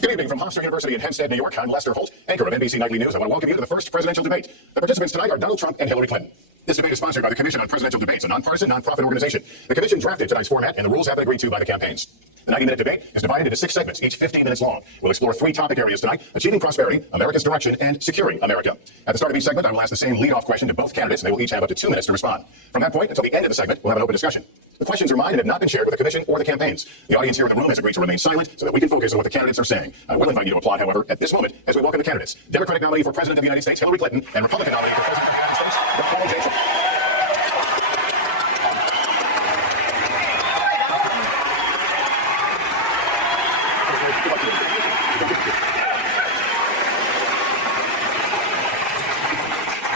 Good evening from Hofstra University in Hempstead, New York. I'm Lester Holt, anchor of NBC Nightly News. I want to welcome you to the first presidential debate. The participants tonight are Donald Trump and Hillary Clinton. This debate is sponsored by the Commission on Presidential Debates, a nonpartisan, nonprofit organization. The commission drafted tonight's format, and the rules have been agreed to by the campaigns. The 90-minute debate is divided into 6 segments, each 15 minutes long. We'll explore 3 topic areas tonight: achieving prosperity, America's direction, and securing America. At the start of each segment, I will ask the same lead-off question to both candidates, and they will each have up to 2 minutes to respond. From that point until the end of the segment, we'll have an open discussion. The questions are mine and have not been shared with the commission or the campaigns. The audience here in the room has agreed to remain silent so that we can focus on what the candidates are saying. I will invite you to applaud, however, at this moment as we welcome the candidates. Democratic nominee for President of the United States, Hillary Clinton, and Republican nominee for President of the United States, Donald J. Trump.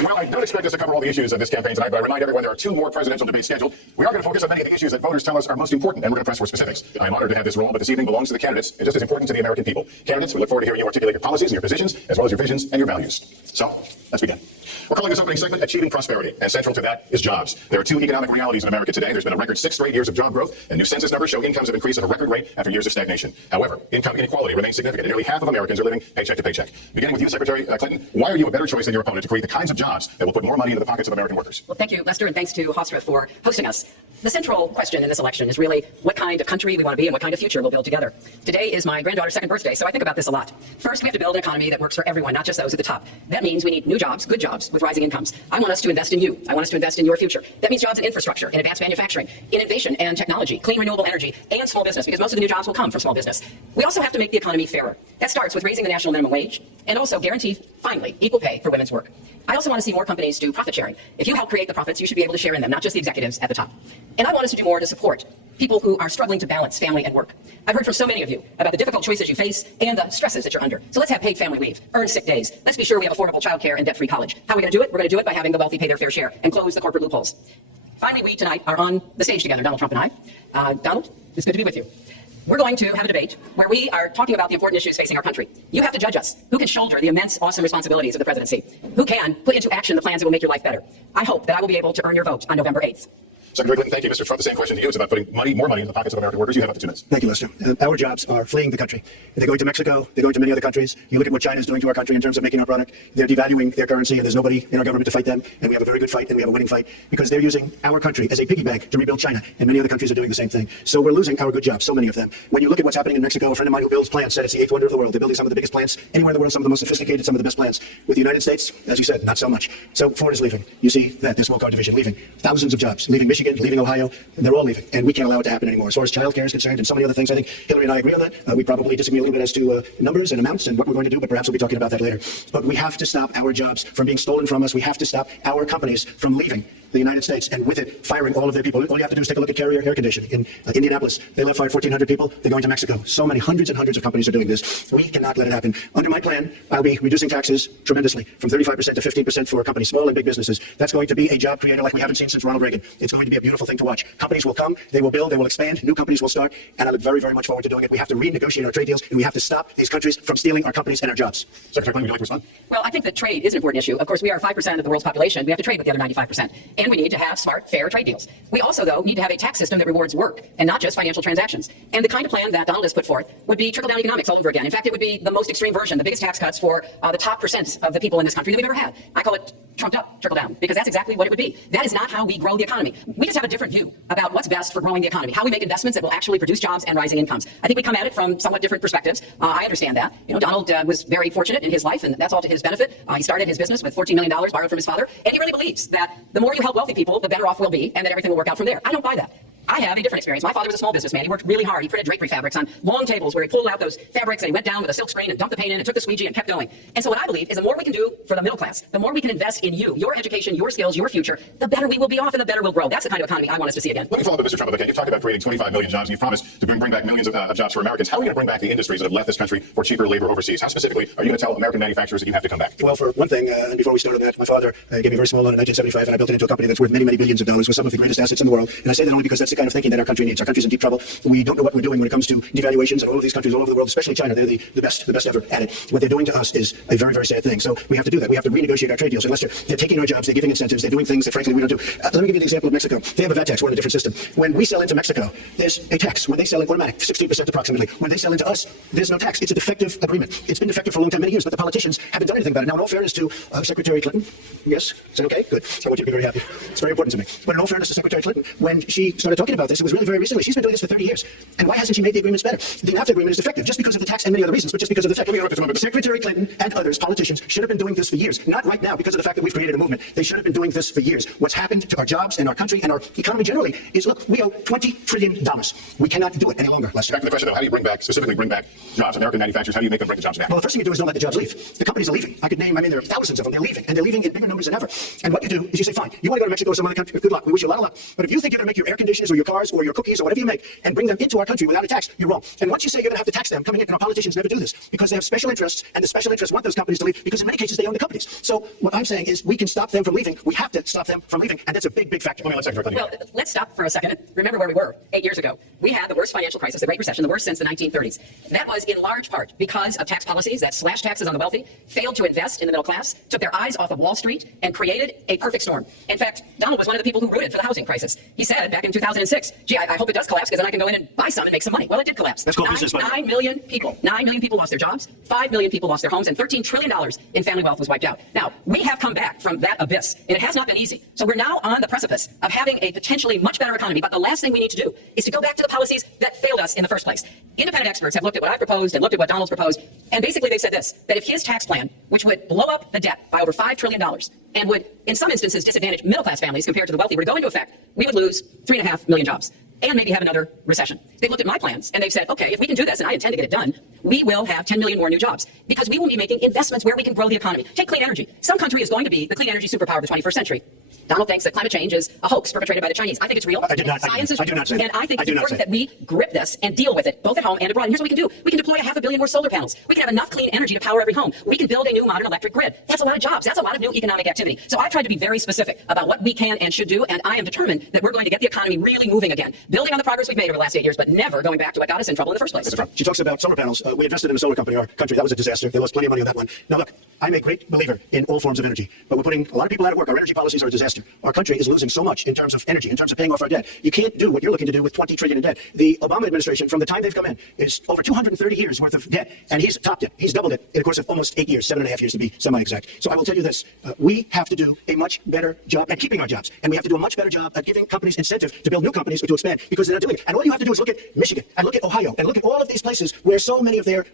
Well, I don't expect us to cover all the issues of this campaign tonight, but I remind everyone there are 2 more presidential debates scheduled. We are going to focus on many of the issues that voters tell us are most important, and we're going to press for specifics. I am honored to have this role, but this evening belongs to the candidates and just as important to the American people. Candidates, we look forward to hearing you articulate your policies and your positions, as well as your visions and your values. So, let's begin. We're calling this opening segment Achieving Prosperity, and central to that is jobs. There are 2 economic realities in America today. There's been a record 6 straight years of job growth, and new census numbers show incomes have increased at a record rate after years of stagnation. However, income inequality remains significant. Nearly half of Americans are living paycheck to paycheck. Beginning with you, Secretary Clinton, why are you a better choice than your opponent to create the kinds of jobs that will put more money into the pockets of American workers? Well, thank you, Lester, and thanks to Hofstra for hosting us. The central question in this election is really what kind of country we want to be and what kind of future we'll build together. Today is my granddaughter's 2nd birthday, so I think about this a lot. First, we have to build an economy that works for everyone, not just those at the top. That means we need new jobs, good jobs, with rising incomes. I want us to invest in you. I want us to invest in your future. That means jobs in infrastructure, in advanced manufacturing, in innovation and technology, clean renewable energy, and small business, because most of the new jobs will come from small business. We also have to make the economy fairer. That starts with raising the national minimum wage and also guarantee, finally, equal pay for women's work. I also want to see more companies do profit sharing. If you help create the profits, you should be able to share in them, not just the executives at the top. And I want us to do more to support people who are struggling to balance family and work. I've heard from so many of you about the difficult choices you face and the stresses that you're under. So let's have paid family leave, earn sick days. Let's be sure we have affordable childcare and debt-free college. How are we going to do it? We're going to do it by having the wealthy pay their fair share and close the corporate loopholes. Finally, we tonight are on the stage together, Donald Trump and I. Donald, it's good to be with you. We're going to have a debate where we are talking about the important issues facing our country. You have to judge us. Who can shoulder the immense, awesome responsibilities of the presidency? Who can put into action the plans that will make your life better? I hope that I will be able to earn your vote on November 8th. Secretary Clinton, thank you. Mr. Trump, the same question to you. It's about putting more money in the pockets of American workers. You have up to 2 minutes. Thank you, Lester. Our jobs are fleeing the country. They're going to Mexico. They're going to many other countries. You look at what China's doing to our country in terms of making our product. They're devaluing their currency, and there's nobody in our government to fight them. And we have a very good fight, and we have a winning fight, because they're using our country as a piggy bank to rebuild China. And many other countries are doing the same thing. So we're losing our good jobs, so many of them. When you look at what's happening in Mexico, a friend of mine who builds plants said it's the 8th wonder of the world. They're building some of the biggest plants anywhere in the world, some of the most sophisticated, some of the best plants. With the United States, as you said, not so much. So Ford is leaving. You see that there's Small Car Division leaving. Thousands of jobs leaving Michigan, leaving Ohio. And they're all leaving, and we can't allow it to happen anymore. As far as child care is concerned and so many other things, I think Hillary and I agree on that. We probably disagree a little bit as to numbers and amounts and what we're going to do, but perhaps we'll be talking about that later. But we have to stop our jobs from being stolen from us. We have to stop our companies from leaving the United States, and with it, firing all of their people. All you have to do is take a look at Carrier Air Conditioning in Indianapolis. They left fired 1,400 people. They're going to Mexico. So many, hundreds and hundreds of companies are doing this. We cannot let it happen. Under my plan, I'll be reducing taxes tremendously, from 35% to 15% for companies, small and big businesses. That's going to be a job creator like we haven't seen since Ronald Reagan. It's going to be a beautiful thing to watch. Companies will come, they will build, they will expand, new companies will start, and I look very, very much forward to doing it. We have to renegotiate our trade deals, and we have to stop these countries from stealing our companies and our jobs. Secretary Clinton, would you like to respond? Well, I think that trade is an important issue. Of course, we are 5% of the world's population. We have to trade with the other 95%. And we need to have smart, fair trade deals. We also, though, need to have a tax system that rewards work and not just financial transactions. And the kind of plan that Donald has put forth would be trickle-down economics all over again. In fact, it would be the most extreme version, the biggest tax cuts for the top % of the people in this country that we've ever had. I call it trumped up trickle-down, because that's exactly what it would be. That is not how we grow the economy. We just have a different view about what's best for growing the economy, how we make investments that will actually produce jobs and rising incomes. I think we come at it from somewhat different perspectives. I understand that. You know, Donald was very fortunate in his life, and that's all to his benefit. He started his business with $14 million borrowed from his father, and he really believes that the more you help wealthy people, the better off we'll be, and that everything will work out from there. I don't buy that. I have a different experience. My father was a small businessman. He worked really hard. He printed drapery fabrics on long tables where he pulled out those fabrics and he went down with a silk screen and dumped the paint in and took the squeegee and kept going. And so what I believe is the more we can do for the middle class, the more we can invest in you, your education, your skills, your future, the better we will be off and the better we'll grow. That's the kind of economy I want us to see again. Let me follow up with Mr. Trump again. You've talked about creating 25 million jobs, and you've promised to bring back millions of jobs for Americans. How are we going to bring back the industries that have left this country for cheaper labor overseas? How specifically are you going to tell American manufacturers that you have to come back? Well, for one thing, and before we started that, my father gave me a very small loan in 1975, and I built it into a company that's worth many, many billions of dollars with some of the greatest assets in the world. And I say that only because that's the kind of thinking that our country needs. Our country's in deep trouble. We don't know what we're doing when it comes to devaluations, and all of these countries all over the world, especially China, they're the best ever at it. What they're doing to us is a very, very sad thing. So we have to do that. We have to renegotiate our trade deals. And Lester, they're taking our jobs, they're giving incentives, they're doing things that frankly we don't do. Let me give you the example of Mexico. They have a VAT tax. We're in a different system. When we sell into Mexico, there's a tax. When they sell it, automatic, 16% approximately. When they sell into us, there's no tax. It's a defective agreement. It's been defective for a long time, many years, but the politicians haven't done anything about it. Now, in all fairness to Secretary Clinton, yes, is that okay? Good. I want you to be very happy. It's very important to me. But in all fairness to Secretary Clinton, when she started talking about this, it was really very recently. She's been doing this for 30 years. And why hasn't she made the agreements better? The NAFTA agreement is defective just because of the tax and many other reasons, but just because of the fact. Secretary Clinton and others, politicians, should have been doing this for years. Not right now because of the fact that we've created a movement. They should have been doing this for years. What's happened to our jobs and our country and our economy generally is, look, we owe $20 trillion. We cannot do it any longer, Lester. Back to the question, though. How do you specifically bring back jobs? American manufacturers, how do you make them bring the jobs back? Well, the first thing you do is don't let the jobs leave. The companies are leaving. I could name, there are thousands of them. They're leaving, and they're leaving in bigger numbers than ever. And what you do is you say, fine, you want to go to Mexico or some other country, good luck. We wish you a lot of luck. But if you think you're going to make your air conditioners or your cars or your cookies or whatever you make and bring them into our country without a tax, you're wrong. And once you say you're going to have to tax them coming in, and our politicians never do this because they have special interests, and the special interests want those companies to leave because in many cases they own the companies. So what I'm saying is we can stop them from leaving. We have to stop them from leaving, and that's a big, big factor. Well, let's stop for a second. Remember where we were 8 years ago. We had the worst financial crisis, the Great Recession, the worst since the 1930s. That was in large part because of tax policies that slashed taxes on the wealthy, failed to invest in the middle class, took their eyes off of Wall Street, and created a perfect storm. In fact, Donald was one of the people who rooted for the housing crisis. He said back in 2006, gee, I hope it does collapse because then I can go in and buy some and make some money. Well, it did collapse. That's called business money. 9 million people lost their jobs, 5 million people lost their homes, and $13 trillion in family wealth was wiped out. Now, we have come back from that abyss, and it has not been easy. So we're now on the precipice of having a potentially much better economy, but the last thing we need to do is to go back to the policies that failed us in the first place. Independent experts have looked at what I've proposed and looked at what Donald's proposed, and basically they've said this, that if his tax plan, which would blow up the debt by over $5 trillion and would, in some instances, disadvantage middle-class families compared to the wealthy, were to go into effect, we would lose 3.5 million jobs and maybe have another recession. They've looked at my plans and they've said, okay, if we can do this, and I intend to get it done, we will have 10 million more new jobs because we will be making investments where we can grow the economy. Take clean energy. Some country is going to be the clean energy superpower of the 21st century. Donald thinks that climate change is a hoax perpetrated by the Chinese. I think it's real. I do not. Science is I do not say real. that. And I think it's important that we grip this and deal with it, both at home and abroad. And here's what we can do. We can deploy 500 million more solar panels. We can have enough clean energy to power every home. We can build a new modern electric grid. That's a lot of jobs. That's a lot of new economic activity. So I've tried to be very specific about what we can and should do, and I am determined that we're going to get the economy really moving again, building on the progress we've made over the last 8 years, but never going back to what got us in trouble in the first place. She talks about solar panels. We invested in a solar company in our country. That was a disaster. They lost plenty of money on that one. Now, look, I'm a great believer in all forms of energy, but we're putting a lot of people out of work. Our energy policies are a disaster. Our country is losing so much in terms of energy, in terms of paying off our debt. You can't do what you're looking to do with $20 trillion in debt. The Obama administration, from the time they've come in, is over 230 years worth of debt, and he's topped it. He's doubled it in the course of almost 8 years, 7.5 years to be semi-exact. So I will tell you this, we have to do a much better job at keeping our jobs, and we have to do a much better job at giving companies incentive to build new companies or to expand, because they're not doing it. And all you have to do is look at Michigan, and look at Ohio, and look at all of these places where so many of their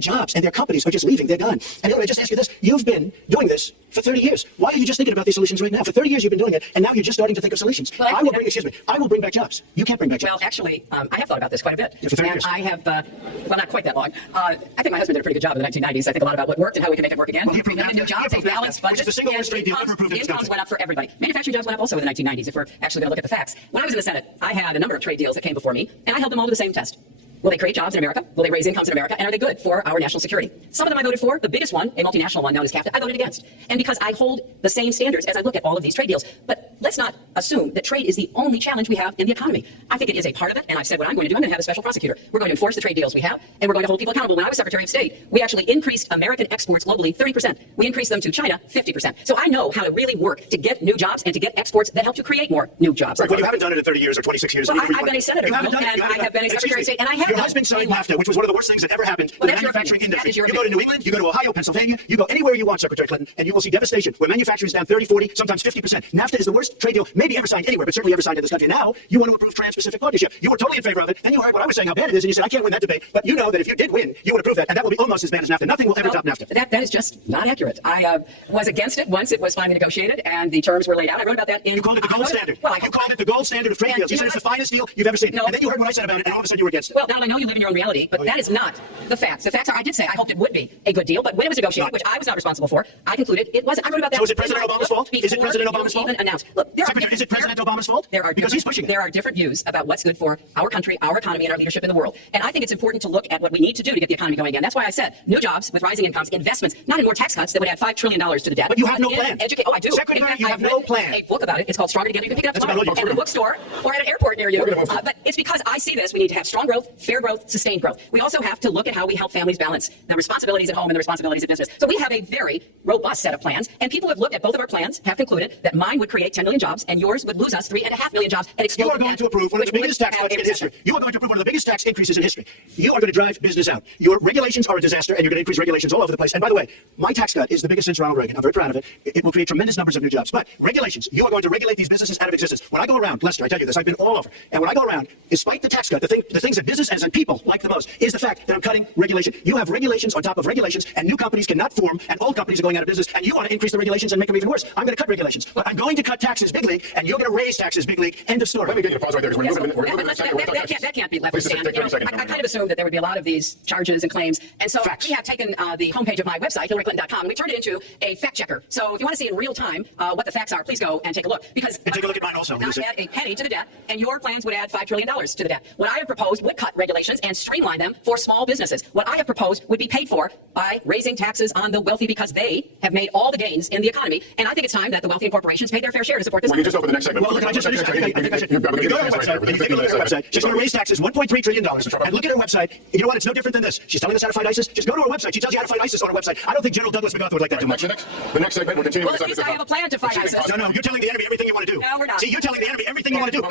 jobs and their companies are just leaving, they're gone. And I just ask you this, you've been doing this for 30 years. Why are you just thinking about these solutions right now? For 30 years you've been doing it, and now you're just starting to think of solutions. Well, I will bring back jobs. You can't bring back jobs. Well, actually, I have thought about this quite a bit. Yeah, for 30 and years. I have, well, not quite that long. I think my husband did a pretty good job in the 1990s. I think a lot about what worked and how we can make it work again. Well, he proved that. New jobs, He a proved that. balanced Which budget. is the single worst trade deal ever proved in this Incomes country. went up for everybody. Manufacturing jobs went up also in the 1990s, if we're actually going to look at the facts. When I was in the Senate, I had a number of trade deals that came before me, and I held them all to the same test. Will they create jobs in America? Will they raise incomes in America? And are they good for our national security? Some of them I voted for. The biggest one, a multinational one known as CAFTA, I voted against. And because I hold the same standards as I look at all of these trade deals. But let's not assume that trade is the only challenge we have in the economy. I think it is a part of it, and I've said what I'm going to do. I'm going to have a special prosecutor. We're going to enforce the trade deals we have, and we're going to hold people accountable. When I was Secretary of State, we actually increased American exports globally 30%. We increased them to China 50%. So I know how to really work to get new jobs and to get exports that help to create more new jobs. Right, well, you haven't done it in 30 years or 26 years. Well, I've been a senator, and I have been a Secretary of State, and I have Your husband signed NAFTA, which was one of the worst things that ever happened in the manufacturing industry. You go to New England, you go to Ohio, Pennsylvania, you go anywhere you want, Secretary Clinton, and you will see devastation where manufacturing is down 30, 40, sometimes 50%. NAFTA is the worst trade deal maybe ever signed anywhere, but certainly ever signed in this country. Now, you want to approve Trans-Pacific Partnership. You were totally in favor of it, and you heard what I was saying, how bad it is, and you said, I can't win that debate, but you know that if you did win, you would approve that, and that will be almost as bad as NAFTA. Nothing will ever top NAFTA. That is just not accurate. I was against it once it was finally negotiated, and the terms were laid out. I wrote about that in... You called it the gold standard. Well, you called it the gold standard of trade deals. You said it's the finest deal you've ever seen. No. And then you heard what I said about it, and all of a sudden you were against it. Well, now I know you live in your own reality, but that is not the facts. The facts are, I did say I hoped it would be a good deal, but when it was negotiated, which I was not responsible for, I concluded it wasn't. I wrote about that. So is it President Obama's fault? Is it President Obama's fault? Even announced. Look, Secretary, is it President Obama's fault? Because he's pushing it. There are different views about what's good for our country, our economy, and our leadership in the world. And I think it's important to look at what we need to do to get the economy going again. That's why I said new jobs with rising incomes, investments, not in more tax cuts that would add $5 trillion to the debt. But you have no plan. Oh, I do. Secretary, in fact, you have no plan. A book about it. It's called Stronger Together. You can pick it up tomorrow about at a bookstore or at an airport near you. But it's because I see this. We need to have strong growth, fair growth, sustained growth. We also have to look at how we help families balance the responsibilities at home and the responsibilities of business. So we have a very robust set of plans, and people have looked at both of our plans, have concluded that mine would create 10 million jobs, and yours would lose us 3.5 million jobs. And you are going to approve one of the biggest tax cuts in history. You are going to approve one of the biggest tax increases in history. You are going to drive business out. Your regulations are a disaster, and you're going to increase regulations all over the place. And by the way, my tax cut is the biggest since Ronald Reagan. I'm very proud of it. It will create tremendous numbers of new jobs. But regulations, you are going to regulate these businesses out of existence. When I go around, Lester, I tell you this, I've been all over. And when I go around, despite the tax cut, the things that businesses and people like the most is the fact that I'm cutting regulation. You have regulations on top of regulations, and new companies cannot form, and old companies are going out of business, and you want to increase the regulations and make them even worse. I'm going to cut regulations, but I'm going to cut taxes big league, and you're going to raise taxes big league. End of story. Let me get you to pause right there. That can't be left standing. I kind of assumed that there would be a lot of these charges and claims, and so we have taken the homepage of my website, HillaryClinton.com, and we turned it into a fact checker. So if you want to see in real time what the facts are, please go and take a look. Because and take a look at mine also. Not add a penny to the debt, and your plans would add $5 trillion to the debt. What I have proposed would cut regulations and streamline them for small businesses. What I have proposed would be paid for by raising taxes on the wealthy because they have made all the gains in the economy. And I think it's time that the wealthy and corporations pay their fair share to support this. Well, you just open the next segment. Well, look, I just you go to her website, and you take a look at her website. She's going to raise taxes $1.3 trillion. And look at her website. And you know what? It's no different than this. She's telling us how to fight ISIS. Just go to her website. She tells you how to fight ISIS on her website. I don't think General Douglas MacArthur would like that too much. The next segment, we're continuing with the subject. I have a plan to fight ISIS. No, you're telling the enemy everything you want to do. No, we're not. See, you're telling the enemy everything you want to do.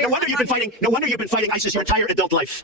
No wonder you've been fighting ISIS your entire adult life.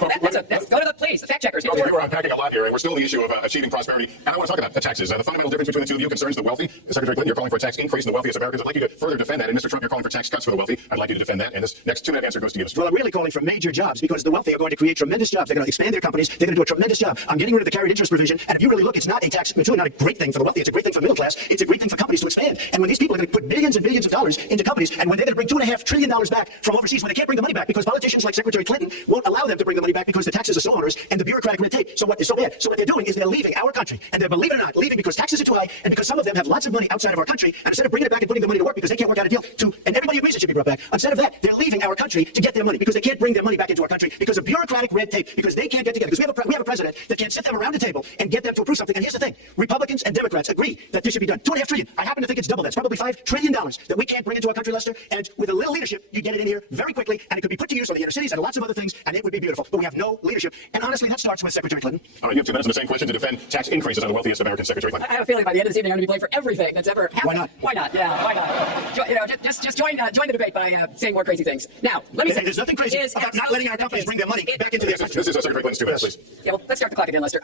Let's go to the police. The fact checkers. We were unpacking a lot here, and we're still in the issue of achieving prosperity. And I want to talk about the taxes. The fundamental difference between the two of you concerns the wealthy. Secretary Clinton, you're calling for a tax increase in the wealthiest Americans. I'd like you to further defend that. And Mr. Trump, you're calling for tax cuts for the wealthy. I'd like you to defend that. And this next 2-minute answer goes to you, Mr. Trump. Well, I'm really calling for major jobs because the wealthy are going to create tremendous jobs. They're going to expand their companies. They're going to do a tremendous job. I'm getting rid of the carried interest provision. And if you really look, it's really not a great thing for the wealthy. It's a great thing for the middle class. It's a great thing for companies to expand. And when these people are going to put billions and billions of dollars into companies, and when they're going to bring $2.5 trillion back from overseas, when they can't bring the money back because politicians like Secretary Clinton won't allow them to bring the money back because the taxes are so onerous and the bureaucratic red tape. So what is so bad? So what they're doing is they're leaving our country, and they're, believe it or not, leaving because taxes are too high and because some of them have lots of money outside of our country. And instead of bringing it back and putting the money to work because they can't work out a deal and everybody agrees it should be brought back, instead of that, they're leaving our country to get their money because they can't bring their money back into our country because of bureaucratic red tape, because they can't get together. Because we have a president that can't sit them around the table and get them to approve something. And here's the thing: Republicans and Democrats agree that this should be done. $2.5 trillion. I happen to think it's double that. It's probably $5 trillion that we can't bring into our country, Lester. And with a little leadership, you get it in here very quickly, and it could be put to use on the inner cities and lots of other things, and it would be beautiful. But we have no leadership. And honestly, that starts with Secretary Clinton. All right, you have 2 minutes on the same question to defend tax increases on the wealthiest Americans, Secretary Clinton. I have a feeling by the end of this evening I'm going to be blamed for everything that's ever happened. Why not? Why not? Yeah, why not? Just join the debate by saying more crazy things. Now, let me say there's nothing crazy about not letting our companies bring their money back into their country. This is Secretary Clinton's 2 minutes, please. Yeah, well, let's start the clock again, Lester.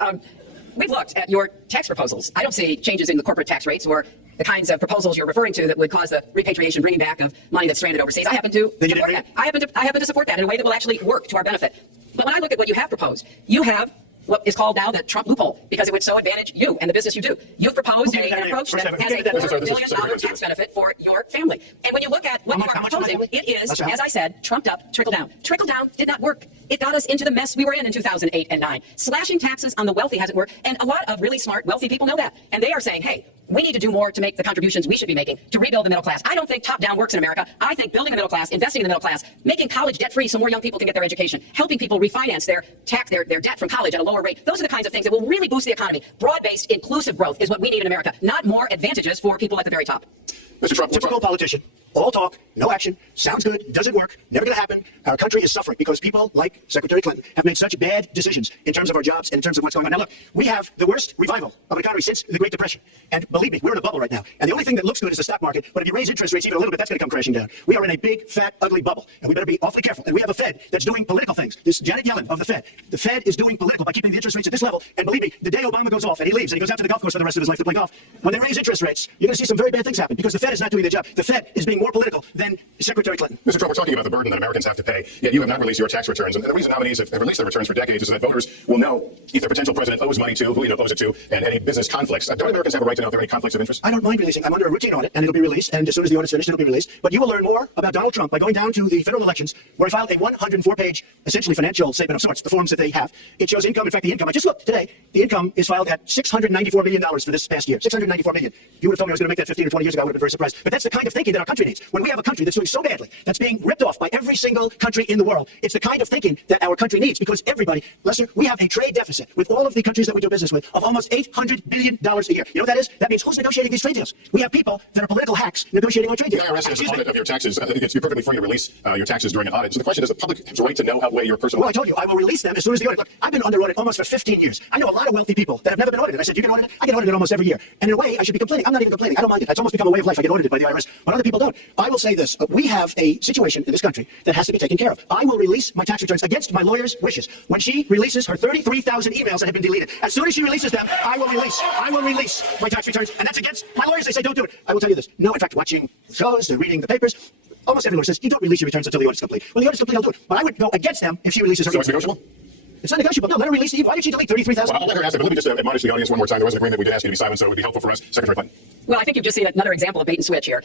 We've looked at your tax proposals. I don't see changes in the corporate tax rates or the kinds of proposals you're referring to that would cause the repatriation, bringing back of money that's stranded overseas. I happen to support that. I happen to support that in a way that will actually work to our benefit. But when I look at what you have proposed, you have what is called now the Trump loophole, because it would so advantage you and the business you do. You've proposed an approach that has a $4 billion tax benefit for your family. And when you look at what you are proposing, it is, as I said, trumped up, trickle down. Trickle down did not work. It got us into the mess we were in 2008 and 9. Slashing taxes on the wealthy hasn't worked, and a lot of really smart, wealthy people know that. And they are saying, hey, we need to do more to make the contributions we should be making to rebuild the middle class. I don't think top-down works in America. I think building the middle class, investing in the middle class, making college debt-free so more young people can get their education, helping people refinance their debt from college at a lower rate. Those are the kinds of things that will really boost the economy. Broad-based, inclusive growth is what we need in America, not more advantages for people at the very top. Mr. Trump, typical politician. All talk, no action, sounds good, doesn't work, never going to happen. Our country is suffering because people like Secretary Clinton have made such bad decisions in terms of our jobs and in terms of what's going on. Now look, we have the worst revival of an economy since the Great Depression. And believe me, we're in a bubble right now. And the only thing that looks good is the stock market. But if you raise interest rates even a little bit, that's going to come crashing down. We are in a big, fat, ugly bubble. And we better be awfully careful. And we have a Fed that's doing political things. This Janet Yellen of the Fed. The Fed is doing political by keeping the interest rates at this level. And believe me, the day Obama goes off and he leaves and he goes out to the golf course for the rest of his life to play golf, when they raise interest rates, you're going to see some very bad things happen because the Fed is not doing their job. The Fed is being more political than Secretary Clinton. Mr. Trump, we're talking about the burden that Americans have to pay, yet you have not released your tax returns. And the reason nominees have released their returns for decades is that voters will know if their potential president owes money to, who he owes it to, and any business conflicts. Don't Americans have a right to know if there are any conflicts of interest? I don't mind releasing. I'm under a routine audit, and it'll be released. And as soon as the audit's finished, it'll be released. But you will learn more about Donald Trump by going down to the federal elections, where he filed a 104-page, essentially financial statement of sorts, the forms that they have. It shows income. In fact, the income, I just looked today, the income is filed at $694 million for this past year. $694 million. If you would have told me I was going to make that 15 or 20 years ago, I would have been very surprised. But that's the kind of thinking that our country needs. States, when we have a country that's doing so badly, that's being ripped off by every single country in the world, it's the kind of thinking that our country needs, because everybody, Lester, we have a trade deficit with all of the countries that we do business with of almost $800 billion a year. You know what that is? That means who's negotiating these trade deals? We have people that are political hacks negotiating our trade deals. The IRS is an audit of your taxes. I think you're perfectly free to release your taxes during an audit. So the question is, the public has a right to know how to weigh your personal... Well, I told you, I will release them as soon as the audit. Look, I've been under audit almost for 15 years. I know a lot of wealthy people that have never been audited. I said, you get audited? I get audited almost every year. And in a way, I should be complaining. I'm not even complaining. I don't mind it. It's almost become a way of life. I get audited by the IRS, but other people don't. I will say this. We have a situation in this country that has to be taken care of. I will release my tax returns against my lawyer's wishes. When she releases her 33,000 emails that have been deleted, as soon as she releases them, I will release my tax returns. And that's against my lawyers. They say, don't do it. I will tell you this. No, in fact, watching shows and reading the papers, almost every lawyer says, you don't release your returns until the audit's complete. When the audit's complete, I'll do it. But I would go against them if she releases her So emails. it's negotiable? It's not negotiable. No, let her release the email. Why did she delete 33,000? Well, I'll let her ask it, but let me just admonish the audience one more time. There was an agreement. We did ask you to be silent, so it would be helpful for us. Secretary Clinton. Well, I think you've just seen another example of bait and switch here.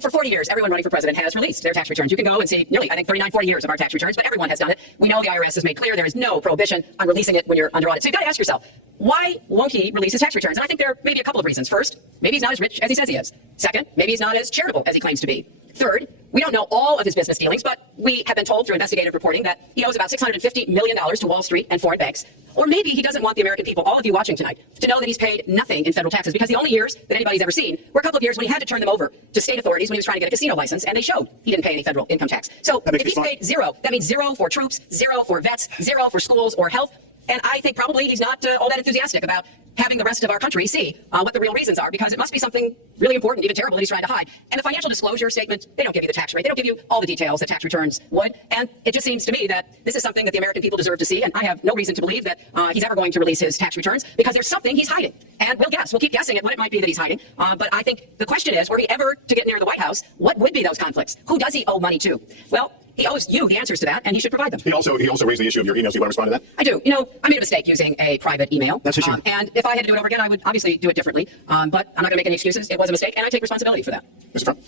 For 40 years, everyone running for president has released their tax returns. You can go and see nearly, I think, 39, 40 years of our tax returns, but everyone has done it. We know the IRS has made clear there is no prohibition on releasing it when you're under audit. So you've got to ask yourself, why won't he release his tax returns? And I think there are maybe a couple of reasons. First, maybe he's not as rich as he says he is. Second, maybe he's not as charitable as he claims to be. Third, we don't know all of his business dealings, but we have been told through investigative reporting that he owes about $650 million to Wall Street and foreign banks. Or maybe he doesn't want the American people, all of you watching tonight, to know that he's paid nothing in federal taxes, because the only years that anybody's ever seen were a couple of years when he had to turn them over to state authorities when he was trying to get a casino license, and they showed he didn't pay any federal income tax. So if he's paid zero, that means zero for troops, zero for vets, zero for schools or health. And I think probably he's not all that enthusiastic about having the rest of our country see what the real reasons are, because it must be something really important, even terrible, that he's trying to hide. And the financial disclosure statement, they don't give you the tax rate. They don't give you all the details that tax returns would. And it just seems to me that this is something that the American people deserve to see. And I have no reason to believe that he's ever going to release his tax returns, because there's something he's hiding. And we'll guess. We'll keep guessing at what it might be that he's hiding. But I think the question is, were he ever to get near the White House, what would be those conflicts? Who does he owe money to? Well, he owes you the answers to that, and he should provide them. He also raised the issue of your emails. Do you want to respond to that? I do. You know, I made a mistake using a private email. That's for sure. And if I had to do it over again, I would obviously do it differently. But I'm not going to make any excuses. It was a mistake, and I take responsibility for that. Mr. Trump.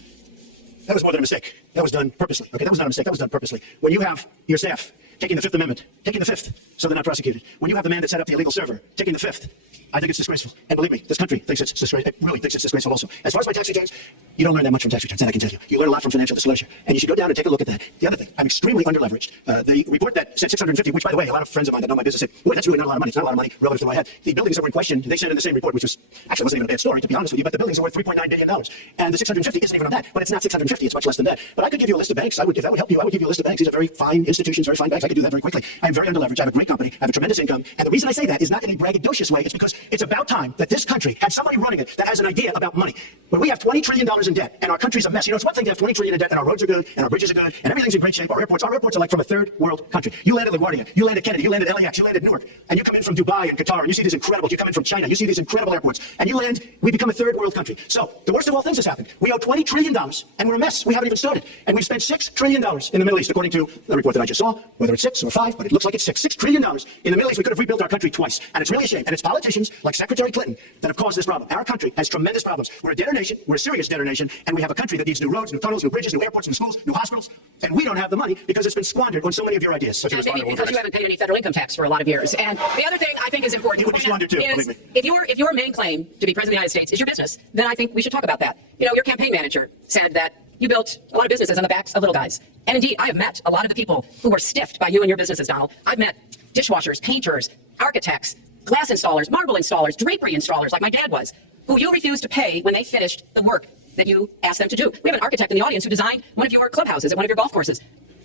That was more than a mistake. That was done purposely. Okay, that was not a mistake. That was done purposely. When you have your staff taking the Fifth Amendment, taking the Fifth, so they're not prosecuted. When you have the man that set up the illegal server taking the Fifth, I think it's disgraceful. And believe me, this country thinks it's disgraceful. It really thinks it's disgraceful also. As far as my tax returns, you don't learn that much from tax returns, that I can tell you. You learn a lot from financial disclosure. And you should go down and take a look at that. The other thing, I'm extremely underleveraged. The report that said 650, which, by the way, a lot of friends of mine that know my business said, boy, that's really not a lot of money. It's not a lot of money relative to what I had. The buildings that were in question, they said in the same report, which was actually wasn't even a bad story, to be honest with you, but the buildings are worth $3.9 billion. And the 650 isn't even on that. But it's not 650, it's much less than that. But I could give you a list of banks. If that would help you, I would give you a list of banks. These are very fine institutions, very fine banks. I could do that very quickly. I'm very underleveraged. I have a great company. I have a tremendous income. And the reason I say that is not in a braggadocious way. It's because it's about time that this country had somebody running it that has an idea about money. When we have $20 trillion in debt and our country's a mess, you know, it's one thing to have $20 trillion in debt and our roads are good and our bridges are good and everything's in great shape. Our airports are like from a third world country. You land at LaGuardia, you land at Kennedy, you land at LAX, you land at Newark, and you come in from Dubai and Qatar and you see these incredible, you come in from China, you see these incredible airports, and you land, we become a third world country. So the worst of all things has happened. We owe $20 trillion and we're a mess. We haven't even started. And we've spent $6 trillion in the Middle East, according to the report that I just saw, whether it's 6 or 5, but it looks like it's $6 trillion in the Middle East. We could have rebuilt our country twice. And it's really a shame. And it's politicians like Secretary Clinton that have caused this problem. Our country has tremendous problems. We're a debtor nation, we're a serious debtor nation, and we have a country that needs new roads, new tunnels, new bridges, new airports, new schools, new hospitals, and we don't have the money because it's been squandered on so many of your ideas. Maybe because you haven't paid any federal income tax for a lot of years. And the other thing I think is important it would be squandered too, is if your main claim to be president of the United States is your business, then I think we should talk about that. You know, your campaign manager said that you built a lot of businesses on the backs of little guys. And indeed, I have met a lot of the people who were stiffed by you and your businesses, Donald. I've met dishwashers, painters, architects, glass installers, marble installers, drapery installers, like my dad was, who you refused to pay when they finished the work that you asked them to do. We have an architect in the audience who designed one of your clubhouses at one of your golf courses.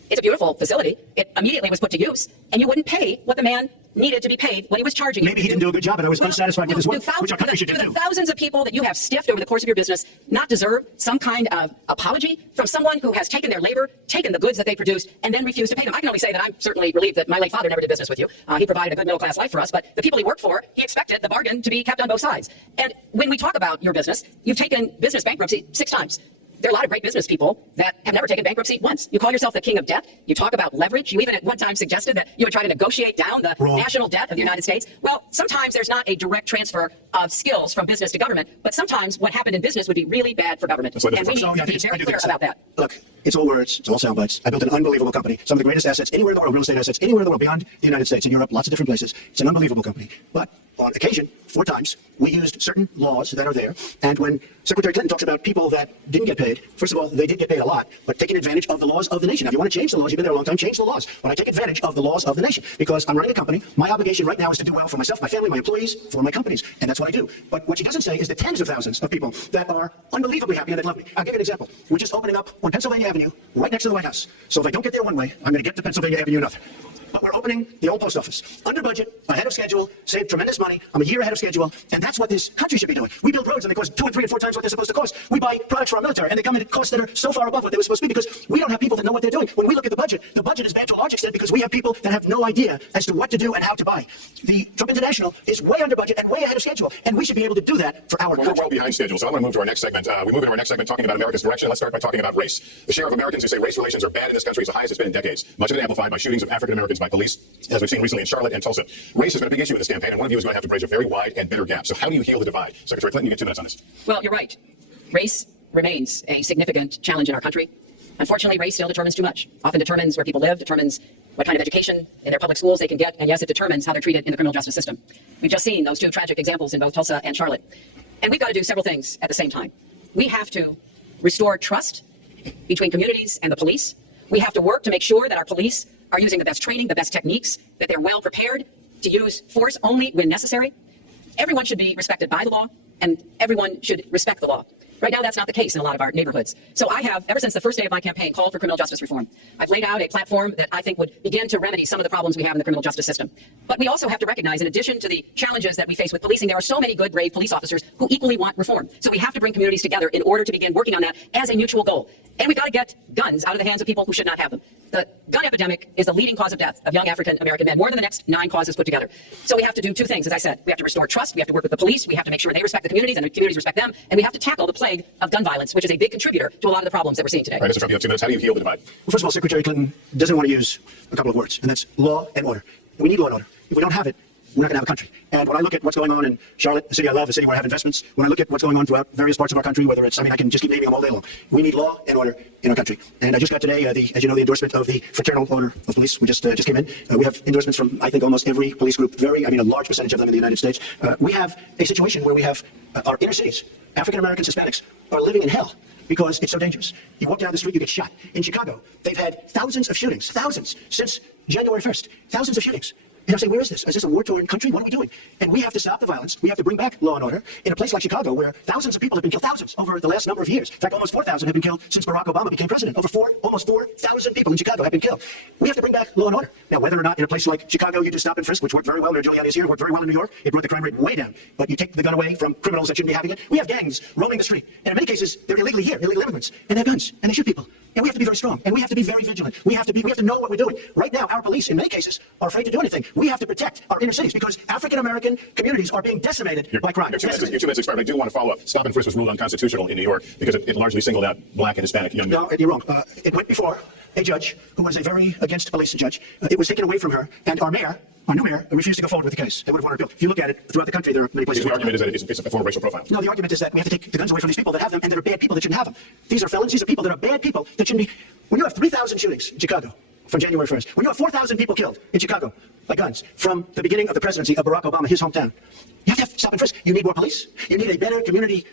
It's a beautiful facility. It immediately was put to use, and you wouldn't pay what the man needed to be paid what he was charging you. Maybe he didn't do a good job, but I was unsatisfied with his work, which our country should do. Do the thousands of people that you have stiffed over the course of your business not deserve some kind of apology from someone who has taken their labor, taken the goods that they produced, and then refused to pay them? I can only say that I'm certainly relieved that my late father never did business with you. He provided a good middle-class life for us, but the people he worked for, he expected the bargain to be kept on both sides. And when we talk about your business, you've taken business bankruptcy 6 times. There are a lot of great business people that have never taken bankruptcy once. You call yourself the king of debt. You talk about leverage. You even at one time suggested that you would try to negotiate down the national debt of the United States. Well, sometimes there's not a direct transfer of skills from business to government, but sometimes what happened in business would be really bad for government. And we need to be very clear about that. Look, it's all words. It's all sound bites. I built an unbelievable company. Some of the greatest assets anywhere in the world, real estate assets anywhere in the world beyond the United States, in Europe, lots of different places. It's an unbelievable company. But on occasion, 4 times, we used certain laws that are there. And when Secretary Clinton talks about people that didn't get paid, first of all, they did get paid a lot, but taking advantage of the laws of the nation. Now, if you want to change the laws, you've been there a long time, change the laws. But I take advantage of the laws of the nation because I'm running a company. My obligation right now is to do well for myself, my family, my employees, for my companies. And that's what I do. But what she doesn't say is the tens of thousands of people that are unbelievably happy and that love me. I'll give you an example. We're just opening up on Pennsylvania Avenue, right next to the White House. So if I don't get there one way, I'm going to get to Pennsylvania Avenue another. But we're opening the old post office. Under budget, ahead of schedule, saved tremendous money. I'm a year ahead of schedule, and that's what this country should be doing. We build roads and they cost 2 and 3 and 4 times what they're supposed to cost. We buy products for our military and they come in at costs that are so far above what they were supposed to be because we don't have people that know what they're doing. When we look at the budget is bad to a large extent because we have people that have no idea as to what to do and how to buy. The Trump International is way under budget and way ahead of schedule, and we should be able to do that for our country. We're well behind schedule, so I want to move to our next segment. We move into our next segment talking about America's direction. Let's start by talking about race. The share of Americans who say race relations are bad in this country is the highest it's been in decades. Much of it amplified by shootings of African Americans by police, as we've seen recently in Charlotte and Tulsa. Race has been a big issue in this campaign, and one of you is going to have to bridge a very wide and bitter gap. So how do you heal the divide? Secretary Clinton, you get 2 minutes on this. Well, you're right. Race remains a significant challenge in our country. Unfortunately, race still determines too much. Often determines where people live, determines what kind of education in their public schools they can get, and yes, it determines how they're treated in the criminal justice system. We've just seen those 2 tragic examples in both Tulsa and Charlotte. And we've got to do several things at the same time. We have to restore trust between communities and the police. We have to work to make sure that our police are using the best training, the best techniques, that they're well prepared to use force only when necessary. Everyone should be respected by the law, and everyone should respect the law. Right now, that's not the case in a lot of our neighborhoods. So I have, ever since the first day of my campaign, called for criminal justice reform. I've laid out a platform that I think would begin to remedy some of the problems we have in the criminal justice system. But we also have to recognize, in addition to the challenges that we face with policing, there are so many good, brave police officers who equally want reform. So we have to bring communities together in order to begin working on that as a mutual goal. And we've got to get guns out of the hands of people who should not have them. The gun epidemic is the leading cause of death of young African American men, more than the next 9 causes put together. So we have to do 2 things, as I said. We have to restore trust, we have to work with the police, we have to make sure they respect the communities and the communities respect them, and we have to tackle the plague of gun violence, which is a big contributor to a lot of the problems that we're seeing today. All right, Mr. Trump, you have 2 minutes. How do you heal the divide? Well, first of all, Secretary Clinton doesn't want to use a couple of words, and that's law and order. And we need law and order. If we don't have it, we're not going to have a country. And when I look at what's going on in Charlotte, a city I love, a city where I have investments, when I look at what's going on throughout various parts of our country, whether it's, I can just keep naming them all day long. We need law and order in our country. And I just got today, as you know, the endorsement of the Fraternal Order of Police. We just came in. We have endorsements from, I think, almost every police group, a large percentage of them in the United States. We have a situation where we have our inner cities, African Americans, Hispanics, are living in hell because it's so dangerous. You walk down the street, you get shot. In Chicago, they've had thousands of shootings, thousands, since January 1st, thousands of shootings. And I'm saying, where is this? Is this a war-torn country? What are we doing? And we have to stop the violence. We have to bring back law and order in a place like Chicago where thousands of people have been killed, thousands, over the last number of years. In fact, almost 4,000 have been killed since Barack Obama became president. Almost 4,000 people in Chicago have been killed. We have to bring back law and order. Now, whether or not in a place like Chicago you just stop and frisk, which worked very well, Mayor Giuliani is here, worked very well in New York, it brought the crime rate way down. But you take the gun away from criminals that shouldn't be having it. We have gangs roaming the street. And in many cases, they're illegally here, illegal immigrants, and they have guns, and they shoot people. And we have to be very strong, and we have to be very vigilant. We have to know what we're doing. Right now, our police, in many cases, are afraid to do anything. We have to protect our inner cities because African-American communities are being decimated by crime. Your 2 minutes expired. I do want to follow up. Stop and frisk was ruled unconstitutional in New York because it largely singled out black and Hispanic young men. No, you're wrong. It went before a judge who was a very against police judge. It was taken away from her, and our new mayor, refused to go forward with the case. They would have wanted to bill. If you look at it throughout the country, there are many places. The argument is that it's a form of racial profiling. No, the argument is that we have to take the guns away from these people that have them, and that are bad people that shouldn't have them. These are felons. These are people that are bad people that shouldn't be. When you have 3,000 shootings in Chicago from January 1st, when you have 4,000 people killed in Chicago by guns from the beginning of the presidency of Barack Obama, his hometown, you have to stop and frisk. You need more police. You need a better community,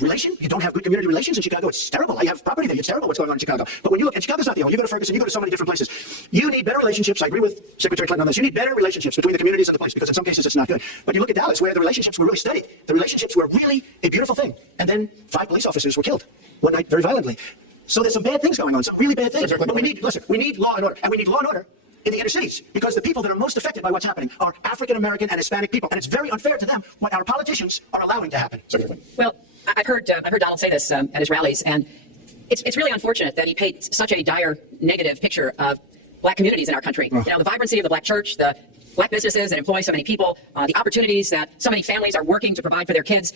relation. You don't have good community relations in Chicago. It's terrible. I have property there. It's terrible what's going on in Chicago. But when you look, and Chicago's not the only. You go to Ferguson. You go to so many different places. You need better relationships. I agree with Secretary Clinton on this. You need better relationships between the communities and the police because in some cases it's not good. But you look at Dallas, where the relationships were really steady. The relationships were really a beautiful thing. And then 5 police officers were killed one night very violently. So there's some bad things going on. Some really bad things. But we need law and order, and we need law and order in the inner cities, because the people that are most affected by what's happening are African American and Hispanic people, and it's very unfair to them what our politicians are allowing to happen. Well, I've heard Donald say this at his rallies, and it's really unfortunate that he paints such a dire negative picture of black communities in our country. You know, the vibrancy of the black church, the black businesses that employ so many people, the opportunities that so many families are working to provide for their kids.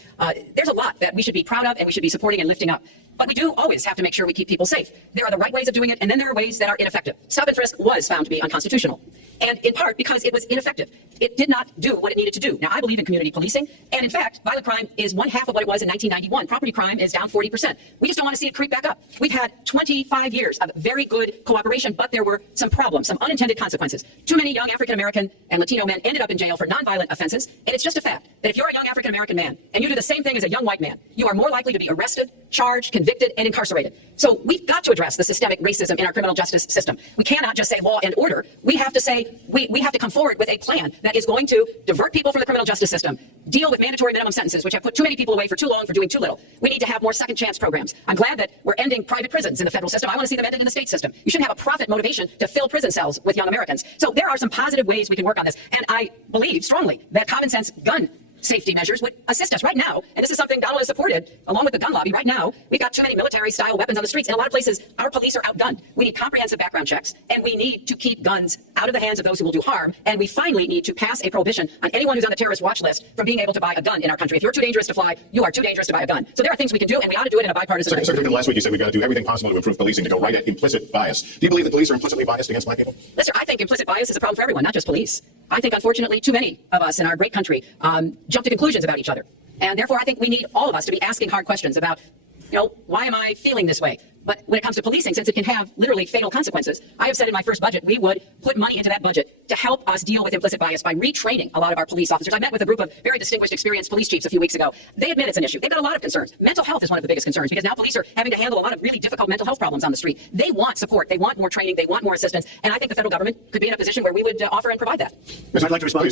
There's a lot that we should be proud of and we should be supporting and lifting up. But we do always have to make sure we keep people safe. There are the right ways of doing it, and then there are ways that are ineffective. Stop and frisk was found to be unconstitutional, and in part because it was ineffective. It did not do what it needed to do. Now, I believe in community policing, and in fact, violent crime is one half of what it was in 1991. Property crime is down 40%. We just don't want to see it creep back up. We've had 25 years of very good cooperation, but there were some problems, some unintended consequences. Too many young African-American and Latino men ended up in jail for nonviolent offenses, and it's just a fact that if you're a young African-American man and you do the same thing as a young white man, you are more likely to be arrested, charged, convicted, and incarcerated. So we've got to address the systemic racism in our criminal justice system. We cannot just say law and order. We have to say, we have to come forward with a plan that is going to divert people from the criminal justice system, deal with mandatory minimum sentences, which have put too many people away for too long for doing too little. We need to have more second chance programs. I'm glad that we're ending private prisons in the federal system. I want to see them ended in the state system. You shouldn't have a profit motivation to fill prison cells with young Americans. So there are some positive ways we can work on this. And I believe strongly that common sense gun safety measures would assist us right now. And this is something Donald has supported along with the gun lobby. Right now, we've got too many military style weapons on the streets. In a lot of places, our police are outgunned. We need comprehensive background checks, and we need to keep guns out of the hands of those who will do harm. And we finally need to pass a prohibition on anyone who's on the terrorist watch list from being able to buy a gun in our country. If you're too dangerous to fly, you are too dangerous to buy a gun. So there are things we can do, and we ought to do it in a bipartisan way. Secretary, last week you said we've got to do everything possible to improve policing, to go right at implicit bias. Do you believe the police are implicitly biased against black people? Listen, I think implicit bias is a problem for everyone, not just police. I think, unfortunately, too many of us in our great country jump to conclusions about each other. And therefore, I think we need all of us to be asking hard questions about, why am I feeling this way? But when it comes to policing, since it can have literally fatal consequences, I have said in my first budget, we would put money into that budget to help us deal with implicit bias by retraining a lot of our police officers. I met with a group of very distinguished, experienced police chiefs a few weeks ago. They admit it's an issue. They've got a lot of concerns. Mental health is one of the biggest concerns because now police are having to handle a lot of really difficult mental health problems on the street. They want support. They want more training. They want more assistance. And I think the federal government could be in a position where we would offer and provide that. I'd like to respond.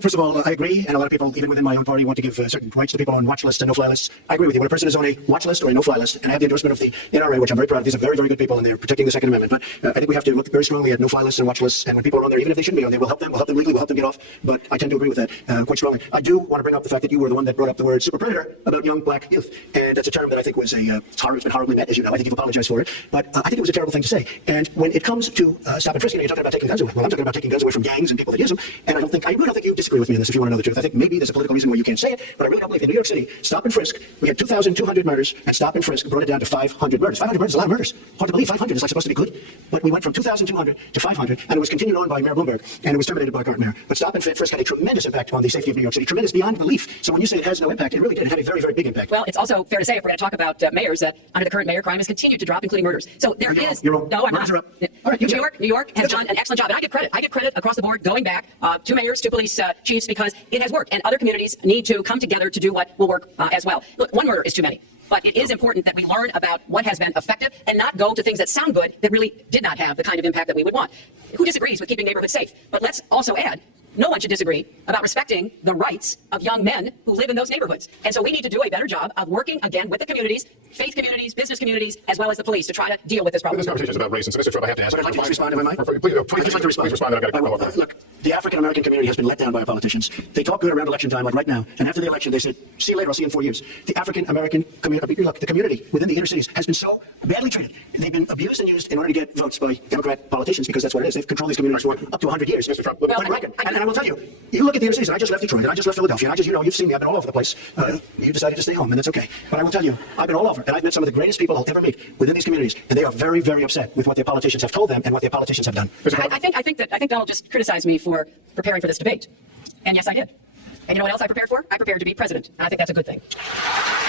First of all, I agree, and a lot of people, even within my own party, want to give certain rights to people on watch lists and no-fly lists. I agree with you. When a person is on a watch list or a no-fly list, and I have the endorsement of the NRA, which I'm very proud of, these are very, very good people, and they're protecting the Second Amendment. But I think we have to look very strongly at no-fly lists and watch lists, and when people are on there, even if they shouldn't be on there, we'll help them legally, we'll help them get off. But I tend to agree with that quite strongly. I do want to bring up the fact that you were the one that brought up the word super predator about young black youth, and that's a term that I think was it's been horribly met, as you know. I think you've apologized for it, but I think it was a terrible thing to say. And when it comes to stop and frisking, you're talking about taking guns away. Well, I'm talking about taking guns away from gangs and people that use them, and I really don't think you disagree with me on this if you want to know the truth. I think maybe there's a political reason why you can't say it, but I really don't believe in New York City, stop and frisk, we had 2,200 murders, and stop and frisk brought it down to 500 murders. 500 murders is a lot of murders. Hard to believe 500 is like supposed to be good, but we went from 2,200 to 500, and it was continued on by Mayor Bloomberg, and it was terminated by Gartner. But stop and frisk had a tremendous impact on the safety of New York City, tremendous beyond belief. So when you say it has no impact, it really did. It had a very, very big impact. Well, it's also fair to say, if we're going to talk about mayors, that under the current mayor, crime has continued to drop, including murders. So there is. You're wrong. No, I'm not. All right, New York has done an excellent job, and I give credit. I give credit across the board, going back to mayors, to police chiefs, because it has worked, and other communities need to come together to do what will work as well. Look, one murder is too many. But it is important that we learn about what has been effective and not go to things that sound good that really did not have the kind of impact that we would want. Who disagrees with keeping neighborhoods safe? But let's also add, no one should disagree about respecting the rights of young men who live in those neighborhoods. And so we need to do a better job of working again with the communities, faith communities, business communities, as well as the police to try to deal with this problem. This conversation is about race, and so Mr. Trump, I have to ask. But I'd like to respond, if I might. Please respond. I've got to go. Look, the African-American community has been let down by our politicians. They talk good around election time, like right now, and after the election, they said, see you later, I'll see you in 4 years. The African-American community, look, the community within the inner cities has been so badly treated. They've been abused and used in order to get votes by Democrat politicians, because that's what it is. They've controlled these communities for up to 100 years. Mr. Trump, and I will tell you, you look at the inner cities, and I just left Detroit, and I just left Philadelphia, and I just, you've seen me, I've been all over the place. You decided to stay home, and that's okay. But I will tell you, I've been all over, and I've met some of the greatest people I'll ever meet within these communities, and they are very, very upset with what their politicians have told them and what their politicians have done. I think Donald just criticized me for preparing for this debate. And yes, I did. And you know what else I prepared for? I prepared to be president. And I think that's a good thing.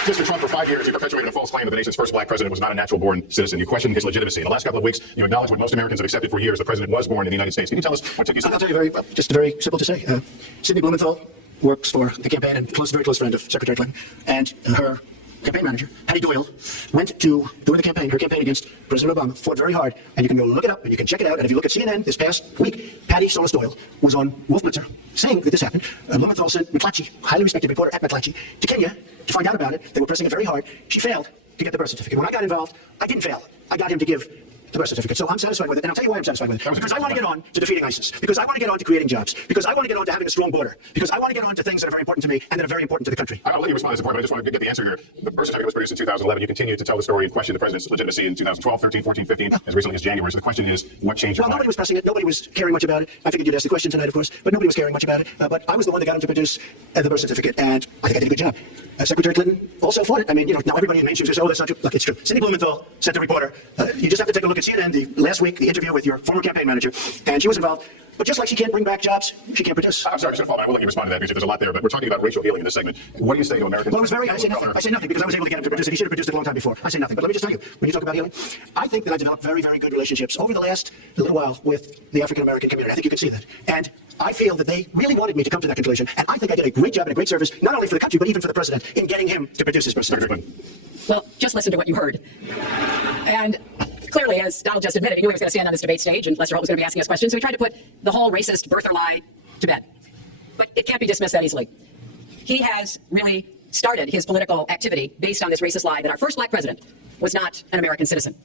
Mr. Trump, for 5 years, you perpetuated a false claim that the nation's first black president was not a natural-born citizen. You questioned his legitimacy. In the last couple of weeks, you acknowledged what most Americans have accepted for years: the president was born in the United States. Can you tell us what took you so long? I'll tell you very simple to say. Sidney Blumenthal works for the campaign and very close friend of Secretary Clinton, and her campaign manager, Patty Doyle, went to, during her campaign against President Obama, fought very hard, and you can go look it up, and you can check it out, and if you look at CNN this past week, Patty Solis Doyle was on Wolf Blitzer saying that this happened. Blumenthal sent McClatchy, highly respected reporter at McClatchy, to Kenya to find out about it. They were pressing it very hard. She failed to get the birth certificate. When I got involved, I didn't fail. I got him to give the birth certificate. So I'm satisfied with it, and I'll tell you why I'm satisfied with it. Because I want to get on to defeating ISIS. Because I want to get on to creating jobs. Because I want to get on to having a strong border. Because I want to get on to things that are very important to me and that are very important to the country. I'll let you respond to this point, but I just want to get the answer here. The birth certificate was produced in 2011. You continued to tell the story and question the president's legitimacy in 2012, 13, 14, 15, as recently as January. So the question is, what changed? Well, nobody was pressing it. Nobody was caring much about it. I figured you'd ask the question tonight, of course, but nobody was caring much about it. But I was the one that got him to produce the birth certificate, and I think I did a good job. Secretary Clinton also fought it. I mean, now everybody in mainstream says, oh, that's not true. Look, it's true. Cindy Blumenthal sent a reporter. You just have to take a look at CNN last week, the interview with your former campaign manager, and she was involved. But just like she can't bring back jobs, she can't produce. I'm sorry, I will let you respond to that because there's a lot there, but we're talking about racial healing in this segment. What do you say to Americans? Well, it was I say nothing because I was able to get him to produce it. He should have produced it a long time before. I say nothing. But let me just tell you, when you talk about healing, I think that I developed very, very good relationships over the last little while with the African American community. I think you can see that. And I feel that they really wanted me to come to that conclusion. And I think I did a great job and a great service, not only for the country, but even for the president in getting him to produce his birth certificate. Well, just listen to what you heard. And clearly, as Donald just admitted, he knew he was going to stand on this debate stage and Lester Holt was going to be asking us questions. So he tried to put the whole racist birther lie to bed. But it can't be dismissed that easily. He has really started his political activity based on this racist lie that our first black president was not an American citizen.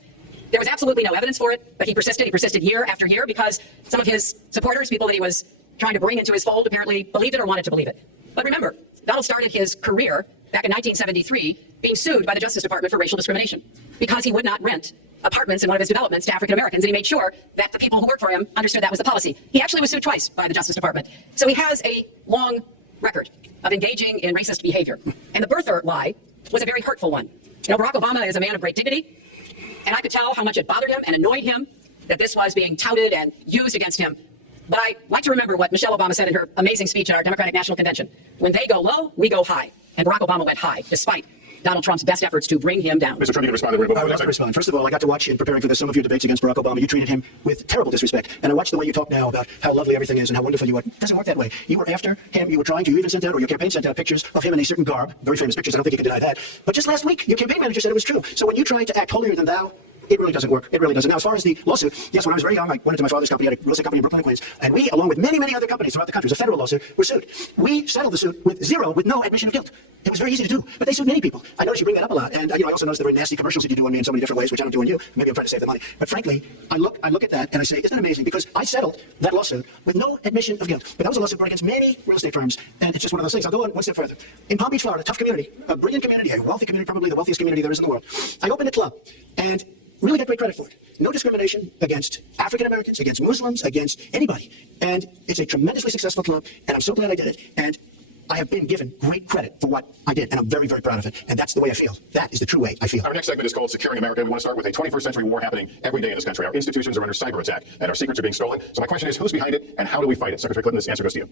There was absolutely no evidence for it, but he persisted. He persisted year after year because some of his supporters, people that he was trying to bring into his fold, apparently believed it or wanted to believe it. But remember, Donald started his career back in 1973 being sued by the Justice Department for racial discrimination because he would not rent apartments in one of his developments to African Americans, and he made sure that the people who worked for him understood that was the policy. He actually was sued twice by the Justice Department. So he has a long record of engaging in racist behavior. And the birther lie was a very hurtful one. Barack Obama is a man of great dignity, and I could tell how much it bothered him and annoyed him that this was being touted and used against him. But I like to remember what Michelle Obama said in her amazing speech at our Democratic National Convention. When they go low, we go high. And Barack Obama went high, despite Donald Trump's best efforts to bring him down. Mr. Trump, you can respond. I would love to respond. First of all, I got to watch in preparing for this some of your debates against Barack Obama. You treated him with terrible disrespect. And I watched the way you talk now about how lovely everything is and how wonderful you are. It doesn't work that way. You were after him. You were trying to. You even sent out, or your campaign sent out pictures of him in a certain garb. Very famous pictures. I don't think you can deny that. But just last week, your campaign manager said it was true. So when you tried to act holier than thou, it really doesn't work. It really doesn't. Now, as far as the lawsuit, yes, when I was very young, I went into my father's company, I had a real estate company in Brooklyn and Queens, and we, along with many, many other companies throughout the country, it was a federal lawsuit, were sued. We settled the suit with no admission of guilt. It was very easy to do, but they sued many people. I noticed you bring that up a lot, and I also noticed the very nasty commercials that you do on me in so many different ways, which I don't do on you. Maybe I'm trying to save the money. But frankly, I look at that and I say, isn't that amazing? Because I settled that lawsuit with no admission of guilt. But that was a lawsuit brought against many real estate firms, and it's just one of those things. I'll go one step further. In Palm Beach, Florida, a tough community, a brilliant community, a wealthy community, probably the wealthiest community there is in the world. I opened a club, and really get great credit for it. No discrimination against African Americans, against Muslims, against anybody. And it's a tremendously successful club, and I'm so glad I did it. And I have been given great credit for what I did, and I'm very, very proud of it. And that's the way I feel. That is the true way I feel. Our next segment is called Securing America. We want to start with a 21st century war happening every day in this country. Our institutions are under cyber attack, and our secrets are being stolen. So my question is, who's behind it, and how do we fight it? Secretary Clinton, this answer goes to you.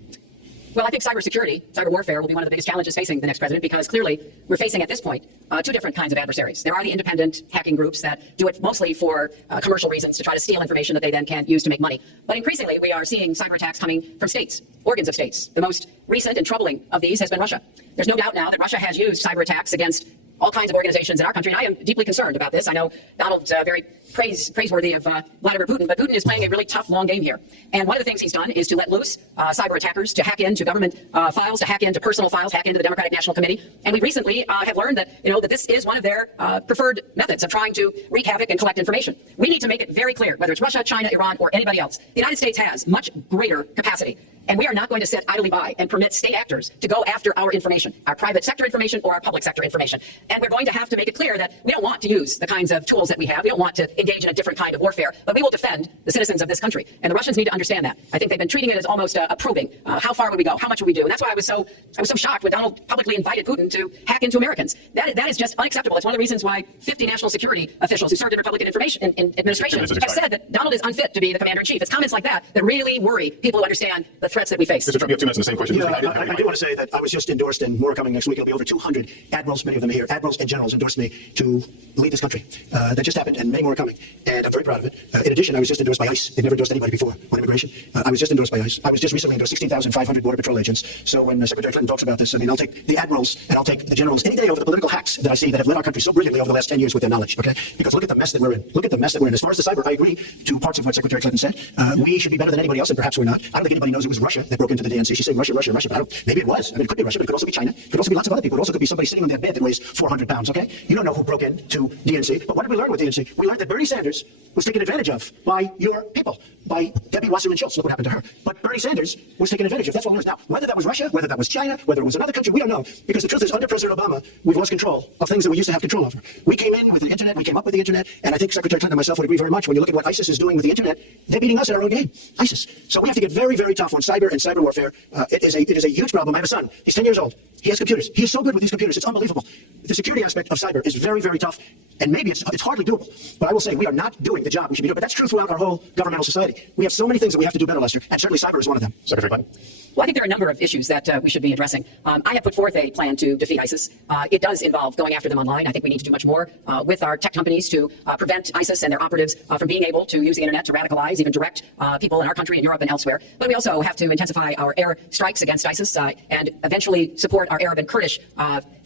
Well, I think cybersecurity, cyber warfare will be one of the biggest challenges facing the next president because clearly we're facing at this point two different kinds of adversaries. There are the independent hacking groups that do it mostly for commercial reasons to try to steal information that they then can't use to make money. But increasingly, we are seeing cyber attacks coming from states, organs of states. The most recent and troubling of these has been Russia. There's no doubt now that Russia has used cyber attacks against all kinds of organizations in our country, and I am deeply concerned about this. I know Donald's very praiseworthy of Vladimir Putin, but Putin is playing a really tough, long game here. And one of the things he's done is to let loose cyber attackers to hack into government files, to hack into personal files, hack into the Democratic National Committee. And we recently have learned that, that this is one of their preferred methods of trying to wreak havoc and collect information. We need to make it very clear, whether it's Russia, China, Iran, or anybody else, the United States has much greater capacity. And we are not going to sit idly by and permit state actors to go after our information, our private sector information or our public sector information. And we're going to have to make it clear that we don't want to use the kinds of tools that we have. We don't want to engage in a different kind of warfare, but we will defend the citizens of this country. And the Russians need to understand that. I think they've been treating it as almost a probing. How far would we go? How much would we do? And that's why I was so shocked when Donald publicly invited Putin to hack into Americans. That is just unacceptable. It's one of the reasons why 50 national security officials who served in Republican administration have said that Donald is unfit to be the commander-in-chief. It's comments like that that really worry people who understand the threats that we face. Mr. Trump, you have 2 minutes on the same question. Yeah, I do want to say that I was just endorsed, and more coming next week. It'll be over 200 admirals, many of them here, admirals and generals endorsed me to lead this country. That just happened, and many more are coming, and I'm very proud of it. In addition, I was just endorsed by ICE. They've never endorsed anybody before on immigration. I was just endorsed by ICE. I was just recently endorsed 16,500 Border Patrol agents. So when Secretary Clinton talks about this, I mean, I'll take the admirals and I'll take the generals any day over the political hacks that I see that have led our country so brilliantly over the last 10 years with their knowledge, okay? Because look at the mess that we're in. Look at the mess that we're in. As far as the cyber, I agree to parts of what Secretary Clinton said. We should be better than anybody else, and perhaps we're not. I don't think anybody knows it was Russia that broke into the DNC. She's saying Russia, Russia, Russia, but maybe it was. I mean, it could be Russia, but it could also be China. It could also be lots of other people. It also could be somebody sitting on their bed that weighs 400 pounds, okay? You don't know who broke into DNC, but what did we learn with DNC? We learned that Bernie Sanders was taken advantage of by your people, by Debbie Wasserman Schultz. Look what happened to her. But Bernie Sanders was taken advantage of. That's what we learned. Now, whether that was Russia, whether that was China, whether it was another country, we don't know. Because the truth is, under President Obama, we've lost control of things that we used to have control over. We came in with the internet, we came up with the internet, and I think Secretary Clinton and myself would agree very much. When you look at what ISIS is doing with the internet, they're beating us at our own game. ISIS. So we have to get very, very tough on cyber and cyber warfare. It is a huge problem. I have a son. He's 10 years old. He has computers. He is so good with these computers. It's unbelievable. The security aspect of cyber is very, very tough, and maybe it's hardly doable. But I will say we are not doing the job we should be doing. But that's true throughout our whole governmental society. We have so many things that we have to do better, Lester, and certainly cyber is one of them. Secretary Clinton. Well, I think there are a number of issues that we should be addressing. I have put forth a plan to defeat ISIS. It does involve going after them online. I think we need to do much more with our tech companies to prevent ISIS and their operatives from being able to use the internet to radicalize, even direct people in our country, in Europe, and elsewhere. But we also have to intensify our air strikes against ISIS and eventually support our Arab and Kurdish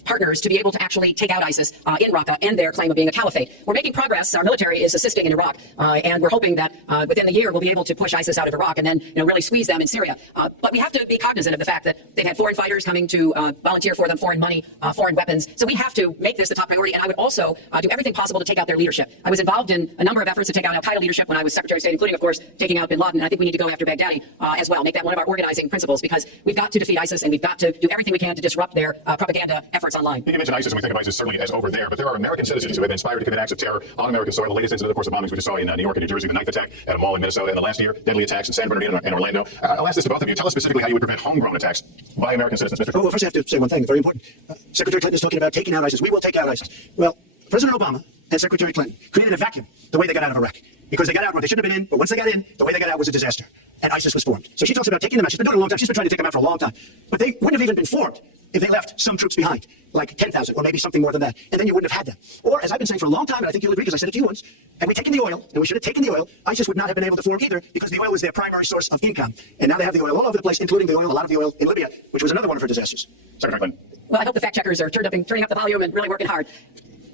partners to be able to actually take out ISIS in Raqqa and their claim of being a caliphate. We're making progress. Our military is assisting in Iraq, and we're hoping that within the year we'll be able to push ISIS out of Iraq and then really squeeze them in Syria. But we have to be cognizant of the fact that they've had foreign fighters coming to volunteer for them, foreign money, foreign weapons. So we have to make this the top priority, and I would also do everything possible to take out their leadership. I was involved in a number of efforts to take out al-Qaeda leadership when I was Secretary of State, including, of course, taking out bin Laden. And I think we need to go after Baghdadi as well, make that one of our organizing principles, because we've got to defeat ISIS, and we've got to do everything we can to disrupt their propaganda efforts online. You mentioned ISIS, and we think of ISIS certainly as over there, but there are American citizens who have been inspired to commit acts of terror on American soil. The latest incident, of course, of bombings we just saw in New York and New Jersey, the knife attack at a mall in Minnesota, and the last year, deadly attacks in San Bernardino and Orlando. I'll ask this to both of you. Tell us specifically how you would prevent homegrown attacks by American citizens, Mr. Well, first I have to say one thing, very important. Secretary Clinton is talking about taking out ISIS. We will take out ISIS. Well, President Obama and Secretary Clinton created a vacuum the way they got out of Iraq. Because they got out where they shouldn't have been in, but once they got in, the way they got out was a disaster. And ISIS was formed. So she talks about taking them out. She's been doing it a long time. She's been trying to take them out for a long time. But they wouldn't have even been formed if they left some troops behind, like 10,000 or maybe something more than that. And then you wouldn't have had them. Or, as I've been saying for a long time, and I think you'll agree because I said it to you once, and we taken the oil, and we should have taken the oil, ISIS would not have been able to form either because the oil was their primary source of income. And now they have the oil all over the place, including the oil, a lot of the oil in Libya, which was another one of her disasters. Secretary Clinton. Well, I hope the fact checkers are turning up the volume and really working hard.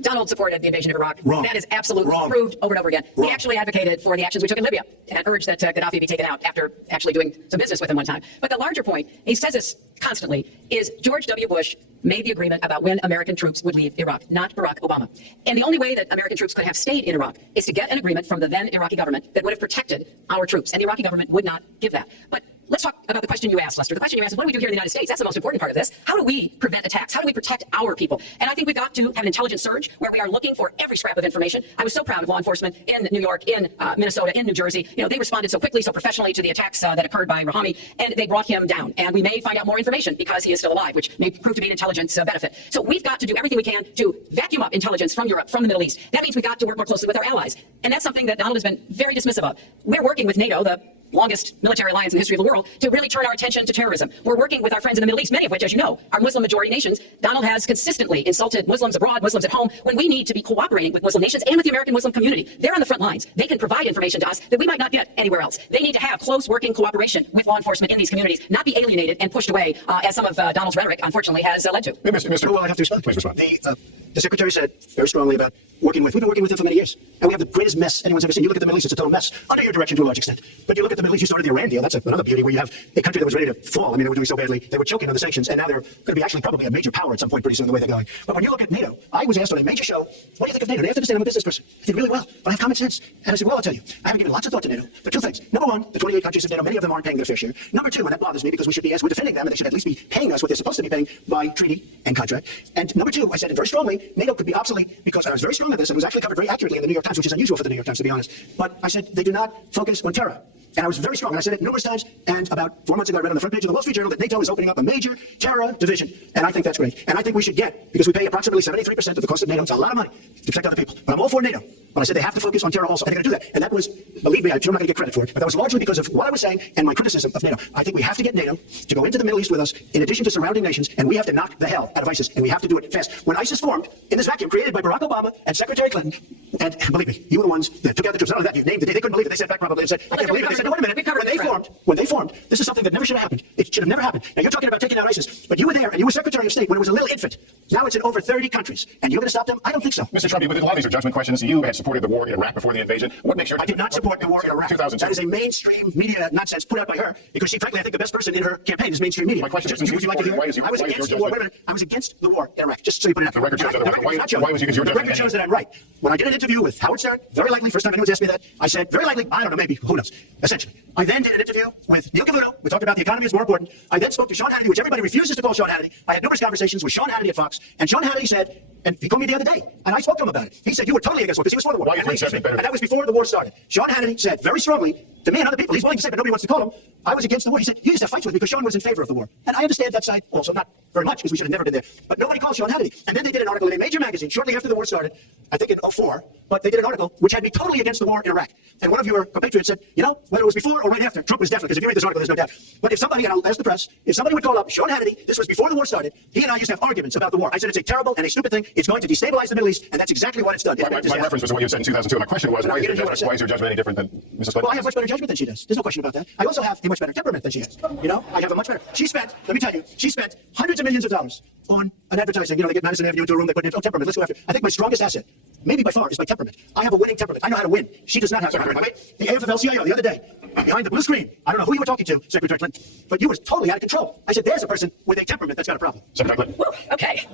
Donald supported the invasion of Iraq. Wrong. That is absolutely proved over and over again. Wrong. He actually advocated for the actions we took in Libya and urged that Gaddafi be taken out after actually doing some business with him one time. But the larger point, he says this constantly, is George W. Bush made the agreement about when American troops would leave Iraq, not Barack Obama. And the only way that American troops could have stayed in Iraq is to get an agreement from the then Iraqi government that would have protected our troops. And the Iraqi government would not give that. But let's talk about the question you asked, Lester. The question you asked is, what do we do here in the United States? That's the most important part of this. How do we prevent attacks? How do we protect our people? And I think we've got to have an intelligence surge where we are looking for every scrap of information. I was so proud of law enforcement in New York, in Minnesota, in New Jersey. They responded so quickly, so professionally to the attacks that occurred by Rahami, and they brought him down. And we may find out more information because he is still alive, which may prove to be an intelligence benefit. So we've got to do everything we can to vacuum up intelligence from Europe, from the Middle East. That means we've got to work more closely with our allies. And that's something that Donald has been very dismissive of. We're working with NATO, the longest military alliance in the history of the world, to really turn our attention to terrorism. We're working with our friends in the Middle East, many of which, as you know, are Muslim majority nations. Donald has consistently insulted Muslims abroad, Muslims at home, when we need to be cooperating with Muslim nations and with the American Muslim community. They're on the front lines. They can provide information to us that we might not get anywhere else. They need to have close working cooperation with law enforcement in these communities, not be alienated and pushed away, as some of Donald's rhetoric, unfortunately, has led to. Hey, Mr. Well, I have to respond. Please respond. The Secretary said very strongly about we've been working with them for many years. And we have the greatest mess anyone's ever seen. You look at the Middle East, it's a total mess. Under your direction to a large extent. But you look at the Middle East, you started the Iran deal. That's another beauty where you have a country that was ready to fall. I mean, they were doing so badly. They were choking on the sanctions, and now they're going to be actually probably a major power at some point pretty soon the way they're going. But when you look at NATO, I was asked on a major show, what do you think of NATO? They have to understand I'm a business person. I think really well, but I have common sense. And I said, well, I'll tell you. I haven't given lots of thought to NATO. There are two things. Number one, the 28 countries of NATO, many of them aren't paying their fair share. Number two, and that bothers me because we should be, as we're defending them, and they should at least be paying us what they're supposed to be paying by treaty and contract. And number two, I said it very strongly, NATO could be obsolete because I was very strong on this, and it was actually covered very accurately in the New York Times, which is unusual for the New York Times, to be honest. But I said they do not focus on terror. And I was very strong, and I said it numerous times, and about 4 months ago I read on the front page of the Wall Street Journal that NATO is opening up a major terror division. And I think that's great. And I think we should because we pay approximately 73% of the cost of NATO. It's a lot of money to protect other people. But I'm all for NATO. But I said they have to focus on terror also, and they're going to do that. And that was, believe me, I'm sure I'm not going to get credit for it, but that was largely because of what I was saying and my criticism of NATO. I think we have to get NATO to go into the Middle East with us, in addition to surrounding nations, and we have to knock the hell out of ISIS, and we have to do it fast. When ISIS formed, in this vacuum created by Barack Obama and Secretary Clinton, and believe me, you were the ones that took out the troops. Not only that, you named the day. They couldn't believe it. They sat back probably and said, I can't believe it. said, no, wait a minute. When they formed, this is something that never should have happened. It should have never happened. Now, you're talking about taking out ISIS, but you were there, and you were Secretary of State when it was a little infant. Now it's in over 30 countries, and you're going to stop them? I don't think so. Mr. Trump, a lot of these are judgment questions. You had supported the war in Iraq before the invasion. What makes your... I did not support the war in Iraq. 2002. That is a mainstream media nonsense put out by her, because she, frankly, I think the best person in her campaign is mainstream media. My question is, would you like to hear? I was against the war. Wait a minute. I was against the war in Iraq, just so you put it out. The record shows that. Why was you against your judgment? The record shows that I'm right. When I did an interview with Howard Stern, very likely, first time anyone's asked me that, I said, very likely, I don't know, maybe, who knows, essentially. I then did an interview with Neil Cavuto. We talked about the economy is more important. I then spoke to Sean Hannity, which everybody refuses to call Sean Hannity. I had numerous conversations with Sean Hannity at Fox, and Sean Hannity said, and he called me the other day, and I spoke to him about it. He said, you were totally against war, because he was for the war. And that was before the war started. Sean Hannity said very strongly to me and other people, he's willing to say, but nobody wants to call him, I was against the war. He said, you used to have fights with me because Sean was in favor of the war. And I understand that side also, not very much, because we should have never been there. But nobody called Sean Hannity. And then they did an article in a major magazine shortly after the war started, I think in 2004, but they did an article which had me totally against the war in Iraq. And one of your compatriots said, you know, whether it was before or right after, Trump was definitely, because if you read this article, there's no doubt. But if somebody, and I'll ask the press, if somebody would call up Sean Hannity, this was before the war started, he and I used to have arguments about the war. I said it's a terrible and a stupid thing. It's going to destabilize the Middle East, and that's exactly what it's done. My reference was to what you said in 2002. My question was, why is your judgment any different than Mrs. Clinton? Well, I have much better judgment than she does. There's no question about that. I also have a much better temperament than she has. You know, I have a much better. She spent, let me tell you, she spent hundreds of millions of dollars on an advertising. You know, they get Madison Avenue into a room, they put in temperament. Let's go after. I think my strongest asset, maybe by far, is my temperament. I have a winning temperament. I know how to win. She does not have that. The AFL-CIO the other day, behind the blue screen, I don't know who you were talking to, Secretary Clinton, but you were totally out of control. I said, there's a person with a temperament that's got a problem. Secretary Clinton. Okay.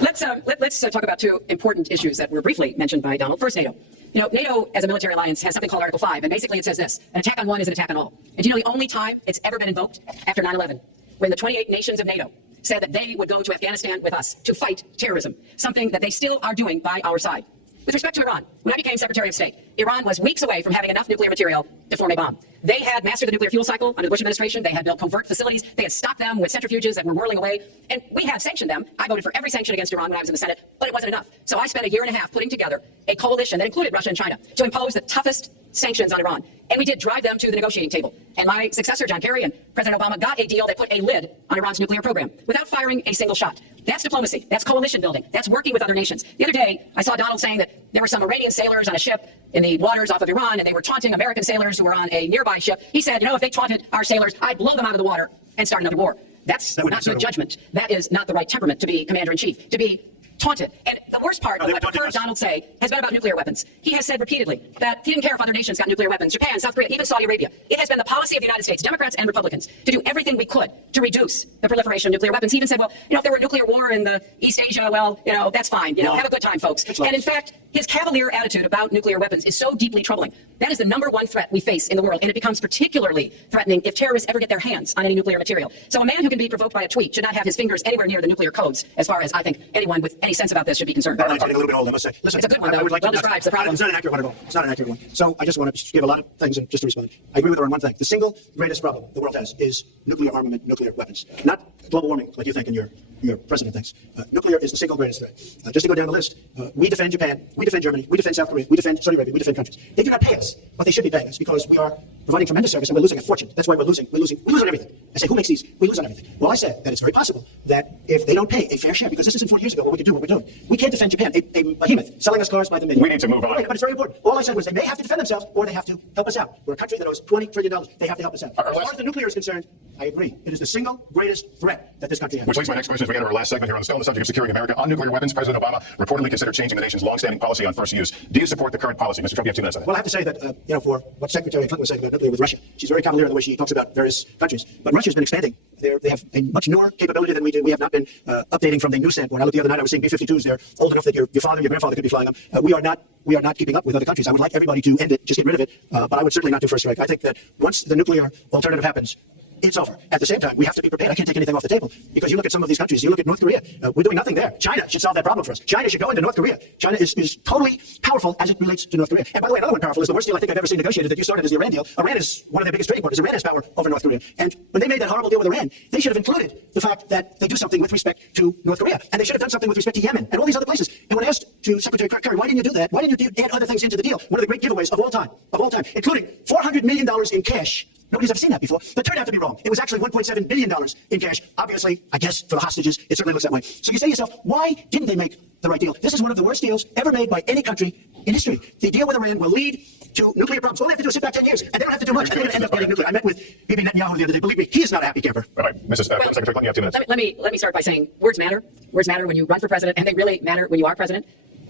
Let's talk about two important issues that were briefly mentioned by Donald. First, NATO. You know, NATO as a military alliance has something called Article 5, and basically it says this: an attack on one is an attack on all. And do you know the only time it's ever been invoked? After 9/11, when the 28 nations of NATO said that they would go to Afghanistan with us to fight terrorism, something that they still are doing by our side. With respect to Iran, when I became Secretary of State, Iran was weeks away from having enough nuclear material to form a bomb. They had mastered the nuclear fuel cycle under the Bush administration. They had built covert facilities. They had stopped them with centrifuges that were whirling away. And we had sanctioned them. I voted for every sanction against Iran when I was in the Senate, but it wasn't enough. So I spent a year and a half putting together a coalition that included Russia and China to impose the toughest sanctions on Iran. And we did drive them to the negotiating table. And my successor, John Kerry, and President Obama got a deal that put a lid on Iran's nuclear program without firing a single shot. That's diplomacy. That's coalition building. That's working with other nations. The other day, I saw Donald saying that there were some Iranian sailors on a ship in the waters off of Iran, and they were taunting American sailors who were on a nearby ship. He said, you know, if they taunted our sailors, I'd blow them out of the water and start another war. That's not good judgment. That is not the right temperament to be commander-in-chief, to be taunted. And the worst part of what I've heard Donald say has been about nuclear weapons. He has said repeatedly that he didn't care if other nations got nuclear weapons, Japan, South Korea, even Saudi Arabia. It has been the policy of the United States, Democrats and Republicans, to do everything we could to reduce the proliferation of nuclear weapons. He even said, well, you know, if there were nuclear war in the East Asia, well, you know, that's fine. You know, have a good time, folks. And in fact, his cavalier attitude about nuclear weapons is so deeply troubling. That is the #1 threat we face in the world, and it becomes particularly threatening if terrorists ever get their hands on any nuclear material. So a man who can be provoked by a tweet should not have his fingers anywhere near the nuclear codes, as far as I think anyone with any sense about this should be concerned. I'm getting a little bit old, I must say. Listen, it's a good one, though. I would like well describes the problem. It's not an accurate one at all. It's not an accurate one. So I just want to give a lot of things and just to respond. I agree with her on one thing. The single greatest problem the world has is nuclear armament, nuclear weapons. Not global warming, like you think and your president thinks. Nuclear is the single greatest threat. Just to go down the list, we defend Japan, we defend Germany, we defend South Korea, we defend Saudi Arabia, we defend countries. They do not pay us, but they should be paying us because we are providing tremendous service and we're losing a fortune. That's why we're losing. We lose on everything. I say, who makes these? We lose on everything. Well, I said that it's very possible that if they don't pay a fair share, because this isn't 40 years ago what we could do, what we're doing. We can't defend Japan, a behemoth, selling us cars by the million. We need to move on. Right, but it's very important. All I said was they may have to defend themselves or they have to help us out. We're a country that owes $20 trillion. They have to help us out. As far as the nuclear is concerned, I agree. It is the single greatest threat that this country has. Which leads to my next question as we enter our last segment here on the subject of securing America on nuclear weapons. President Obama reportedly considered changing the nation's long-standing policy on first use. Do you support the current policy? Mr. Trump, you have 2 minutes on that. Well, I have to say that, you know, for what Secretary Clinton was saying about nuclear with Russia, she's very cavalier in the way she talks about various countries. But Russia's been expanding. They have a much newer capability than we do. We have not been updating from the new standpoint. I looked the other night, I was seeing B-52s. They're old enough that your father, your grandfather could be flying them. We are not keeping up with other countries. I would like everybody to end it, just get rid of it. But I would certainly not do first strike. I think that once the nuclear alternative happens, it's over. At the same time, we have to be prepared. I can't take anything off the table because you look at some of these countries. You look at North Korea. We're doing nothing there. China should solve that problem for us. China should go into North Korea. China is totally powerful as it relates to North Korea. And by the way, another one powerful is the worst deal I think I've ever seen negotiated that you started is the Iran deal. Iran is one of their biggest trading partners. Iran has power over North Korea. And when they made that horrible deal with Iran, they should have included the fact that they do something with respect to North Korea. And they should have done something with respect to Yemen and all these other places. And when asked to Secretary Kerry, why didn't you do that? Why didn't you add other things into the deal? One of the great giveaways of all time, including $400 million in cash Nobody's ever seen that before. That turned out to be wrong. It was actually $1.7 billion in cash. Obviously, I guess, for the hostages, it certainly looks that way. So you say to yourself, why didn't they make the right deal? This is one of the worst deals ever made by any country in history. The deal with Iran will lead to nuclear problems. All they have to do is sit back 10 years, and they don't have to do much, and they're going to end up getting nuclear. I met with Bibi Netanyahu the other day. Believe me, he is not a happy camper. All right, Mrs. Secretary Clinton, you have 2 minutes. Let me start by saying words matter. Words matter when you run for president, and they really matter when you are president.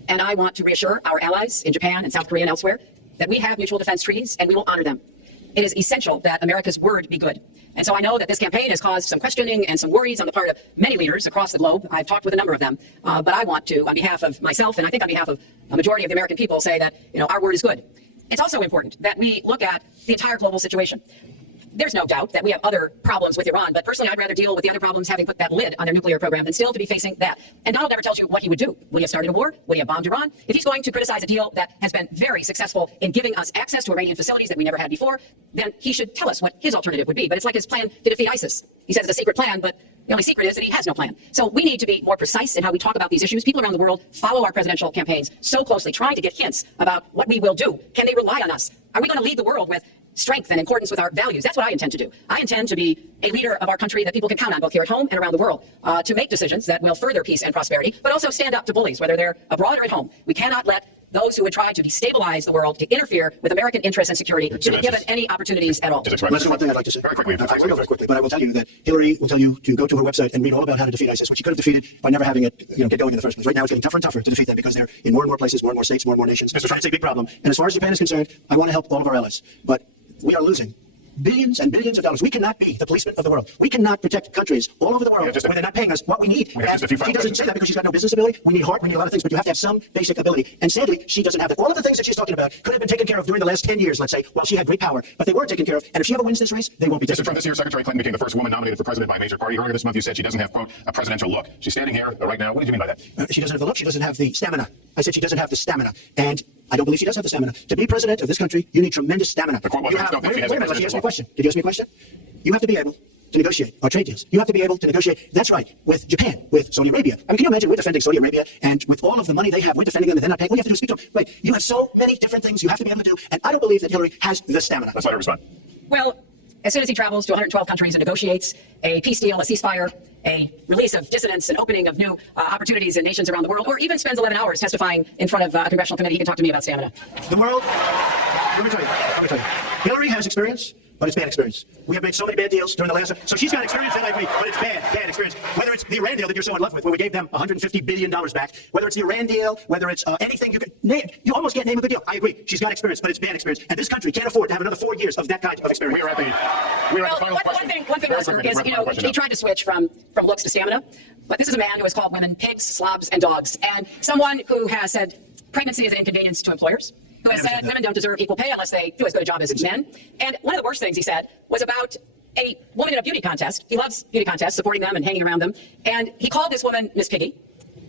And I want to reassure our allies in Japan and South Korea and elsewhere that we have mutual defense treaties, and we will honor them. It is essential that America's word be good. And so I know that this campaign has caused some questioning and some worries on the part of many leaders across the globe. I've talked with a number of them. But I want to, on behalf of myself, and I think on behalf of a majority of the American people, say that, our word is good. It's also important that we look at the entire global situation. There's no doubt that we have other problems with Iran, but personally, I'd rather deal with the other problems having put that lid on their nuclear program than still to be facing that. And Donald never tells you what he would do. Would he have started a war? Would he have bombed Iran? If he's going to criticize a deal that has been very successful in giving us access to Iranian facilities that we never had before, then he should tell us what his alternative would be. But it's like his plan to defeat ISIS. He says it's a secret plan, but the only secret is that he has no plan. So we need to be more precise in how we talk about these issues. People around the world follow our presidential campaigns so closely, trying to get hints about what we will do. Can they rely on us? Are we going to lead the world with strength and in accordance with our values? That's what I intend to do. I intend to be a leader of our country that people can count on, both here at home and around the world, to make decisions that will further peace and prosperity, but also stand up to bullies, whether they're abroad or at home. We cannot let those who would try to destabilize the world, to interfere with American interests and security, to be given any opportunities at all. Listen, one thing I'd like to say. Very quickly. I will go very quickly, but I will tell you that Hillary will tell you to go to her website and read all about how to defeat ISIS, which she could have defeated by never having it get going in the first place. Right now, it's getting tougher and tougher to defeat them because they're in more and more places, more and more states, more and more nations. So it's a big problem. And as far as Japan is concerned, I want to help all of our allies, but we are losing billions and billions of dollars. We cannot be the policeman of the world. We cannot protect countries all over the world where they're not paying us what we need. And she doesn't say that because she's got no business ability. We need heart, we need a lot of things, but you have to have some basic ability. And sadly, she doesn't have that. All of the things that she's talking about could have been taken care of during the last 10 years, let's say, while she had great power, but they weren't taken care of. And if she ever wins this race, they won't be taken Mr. Trump, this year, Secretary Clinton became the first woman nominated for president by a major party. Earlier this month, you said she doesn't have, quote, a presidential look. She's standing here right now. What did you mean by that? She doesn't have the look. She doesn't have the stamina. I said she doesn't have the stamina. And I don't believe she does have the stamina. To be president of this country, you need tremendous stamina. The quote was, Wait a minute, let me ask me a question. Did you ask me a question? You have to be able to negotiate our trade deals. You have to be able to negotiate, that's right, with Japan, with Saudi Arabia. I mean, can you imagine we're defending Saudi Arabia, and with all of the money they have, we're defending them, and they're not paying. All you have to do is speak to them. Right, you have so many different things you have to be able to do, and I don't believe that Hillary has the stamina. Let's let her respond. Well, as soon as he travels to 112 countries and negotiates a peace deal, a ceasefire, a release of dissidents, an opening of new opportunities in nations around the world, or even spends 11 hours testifying in front of a congressional committee, he can talk to me about stamina. The world, let me tell you, Hillary has experience, but it's bad experience. We have made so many bad deals during the last, so she's got experience, and I agree, but it's bad experience. Whether it's the Iran deal that you're so in love with, where we gave them $150 billion back, whether it's the Iran deal, whether it's anything you could name, you almost can't name a good deal. I agree, she's got experience, but it's bad experience. And this country can't afford to have another 4 years of that kind of experience. We're at the final question. One thing, listener, is, he tried to switch from looks to stamina, but this is a man who has called women pigs, slobs, and dogs, and someone who has said pregnancy is an inconvenience to employers, who has said women don't deserve equal pay unless they do as good a job as men. And one of the worst things he said was about a woman in a beauty contest. He loves beauty contests, supporting them and hanging around them. And he called this woman Miss Piggy.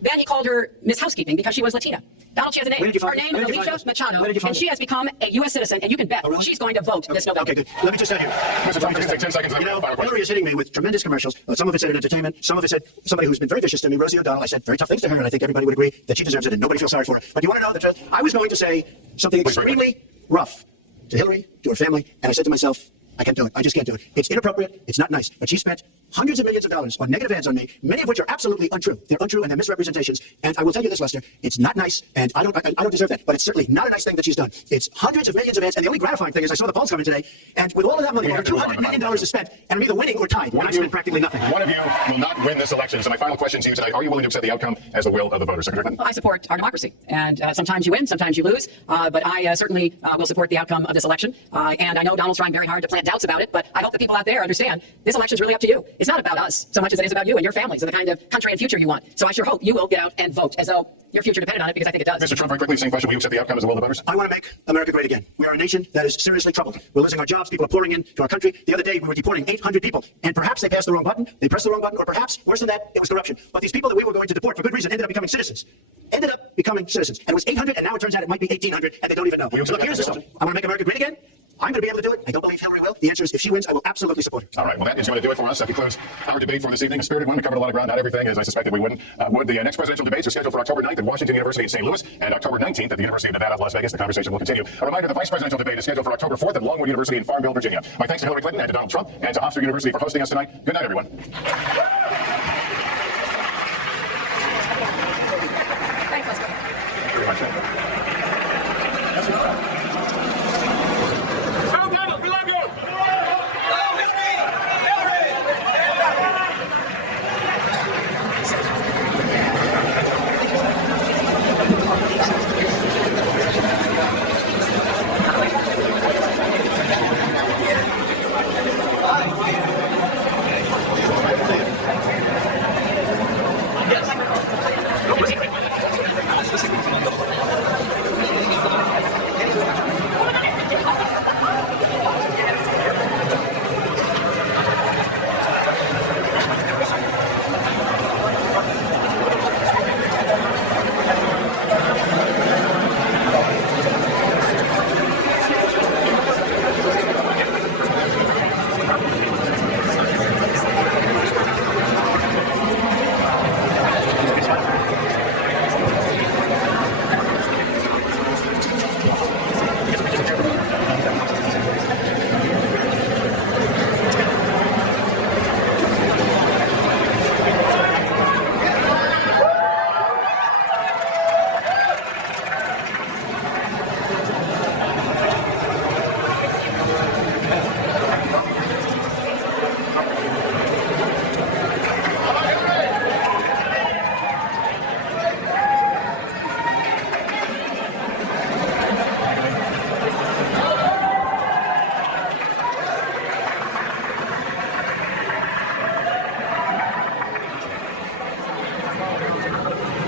Then he called her Miss Housekeeping because she was Latina. Donald, she has a name. Her name is Alicia Machado, and she has become a U.S. citizen, and you can bet she's going to vote this November. Okay, good. Let me just tell you. Mr. Trump, take 10 seconds. Hillary is hitting me with tremendous commercials. Some of it said in entertainment. Some of it said somebody who's been very vicious to me, Rosie O'Donnell. I said very tough things to her, and I think everybody would agree that she deserves it, and nobody feels sorry for her. But you want to know the truth? I was going to say something extremely rough to Hillary, to her family, and I said to myself, I can't do it. I just can't do it. It's inappropriate. It's not nice. But she spent hundreds of millions of dollars on negative ads on me, many of which are absolutely untrue. They're untrue and they're misrepresentations. And I will tell you this, Lester, it's not nice, and I don't deserve that. But it's certainly not a nice thing that she's done. It's hundreds of millions of ads, and the only gratifying thing is I saw the polls coming today, and with all of that money, over $200 million is spent, and I'm either winning or tied. And I spent practically nothing. One of you will not win this election. So my final question to you tonight: are you willing to accept the outcome as the will of the voters, Secretary Clinton? I support our democracy, and sometimes you win, sometimes you lose. But I certainly will support the outcome of this election. And I know Donald's trying very hard to plant doubts about it, but I hope that people out there understand this election is really up to you. It's not about us so much as it is about you and your families and the kind of country and future you want. So I sure hope you will get out and vote as though your future depended on it, because I think it does. Mr. Trump, very quickly, same question: will you accept the outcome as the will of the voters? I want to make America great again. We are a nation that is seriously troubled. We're losing our jobs. People are pouring into our country. The other day, we were deporting 800 people, and perhaps they passed the wrong button. They pressed the wrong button, or perhaps, worse than that, it was corruption. But these people that we were going to deport for good reason ended up becoming citizens. And it was 800, and now it turns out it might be 1,800, and they don't even know. Look, here's the stuff. I want to make America great again. I'm going to be able to do it. I don't believe Hillary will. The answer is, if she wins, I will absolutely support her. All right. Well, that is going to do it for us. That concludes our debate for this evening. A spirited one. We covered a lot of ground, not everything, as I suspected we wouldn't. The next presidential debates are scheduled for October 9th at Washington University in St. Louis and October 19th at the University of Nevada, Las Vegas. The conversation will continue. A reminder, the vice presidential debate is scheduled for October 4th at Longwood University in Farmville, Virginia. My thanks to Hillary Clinton and to Donald Trump and to Hofstra University for hosting us tonight. Good night, everyone.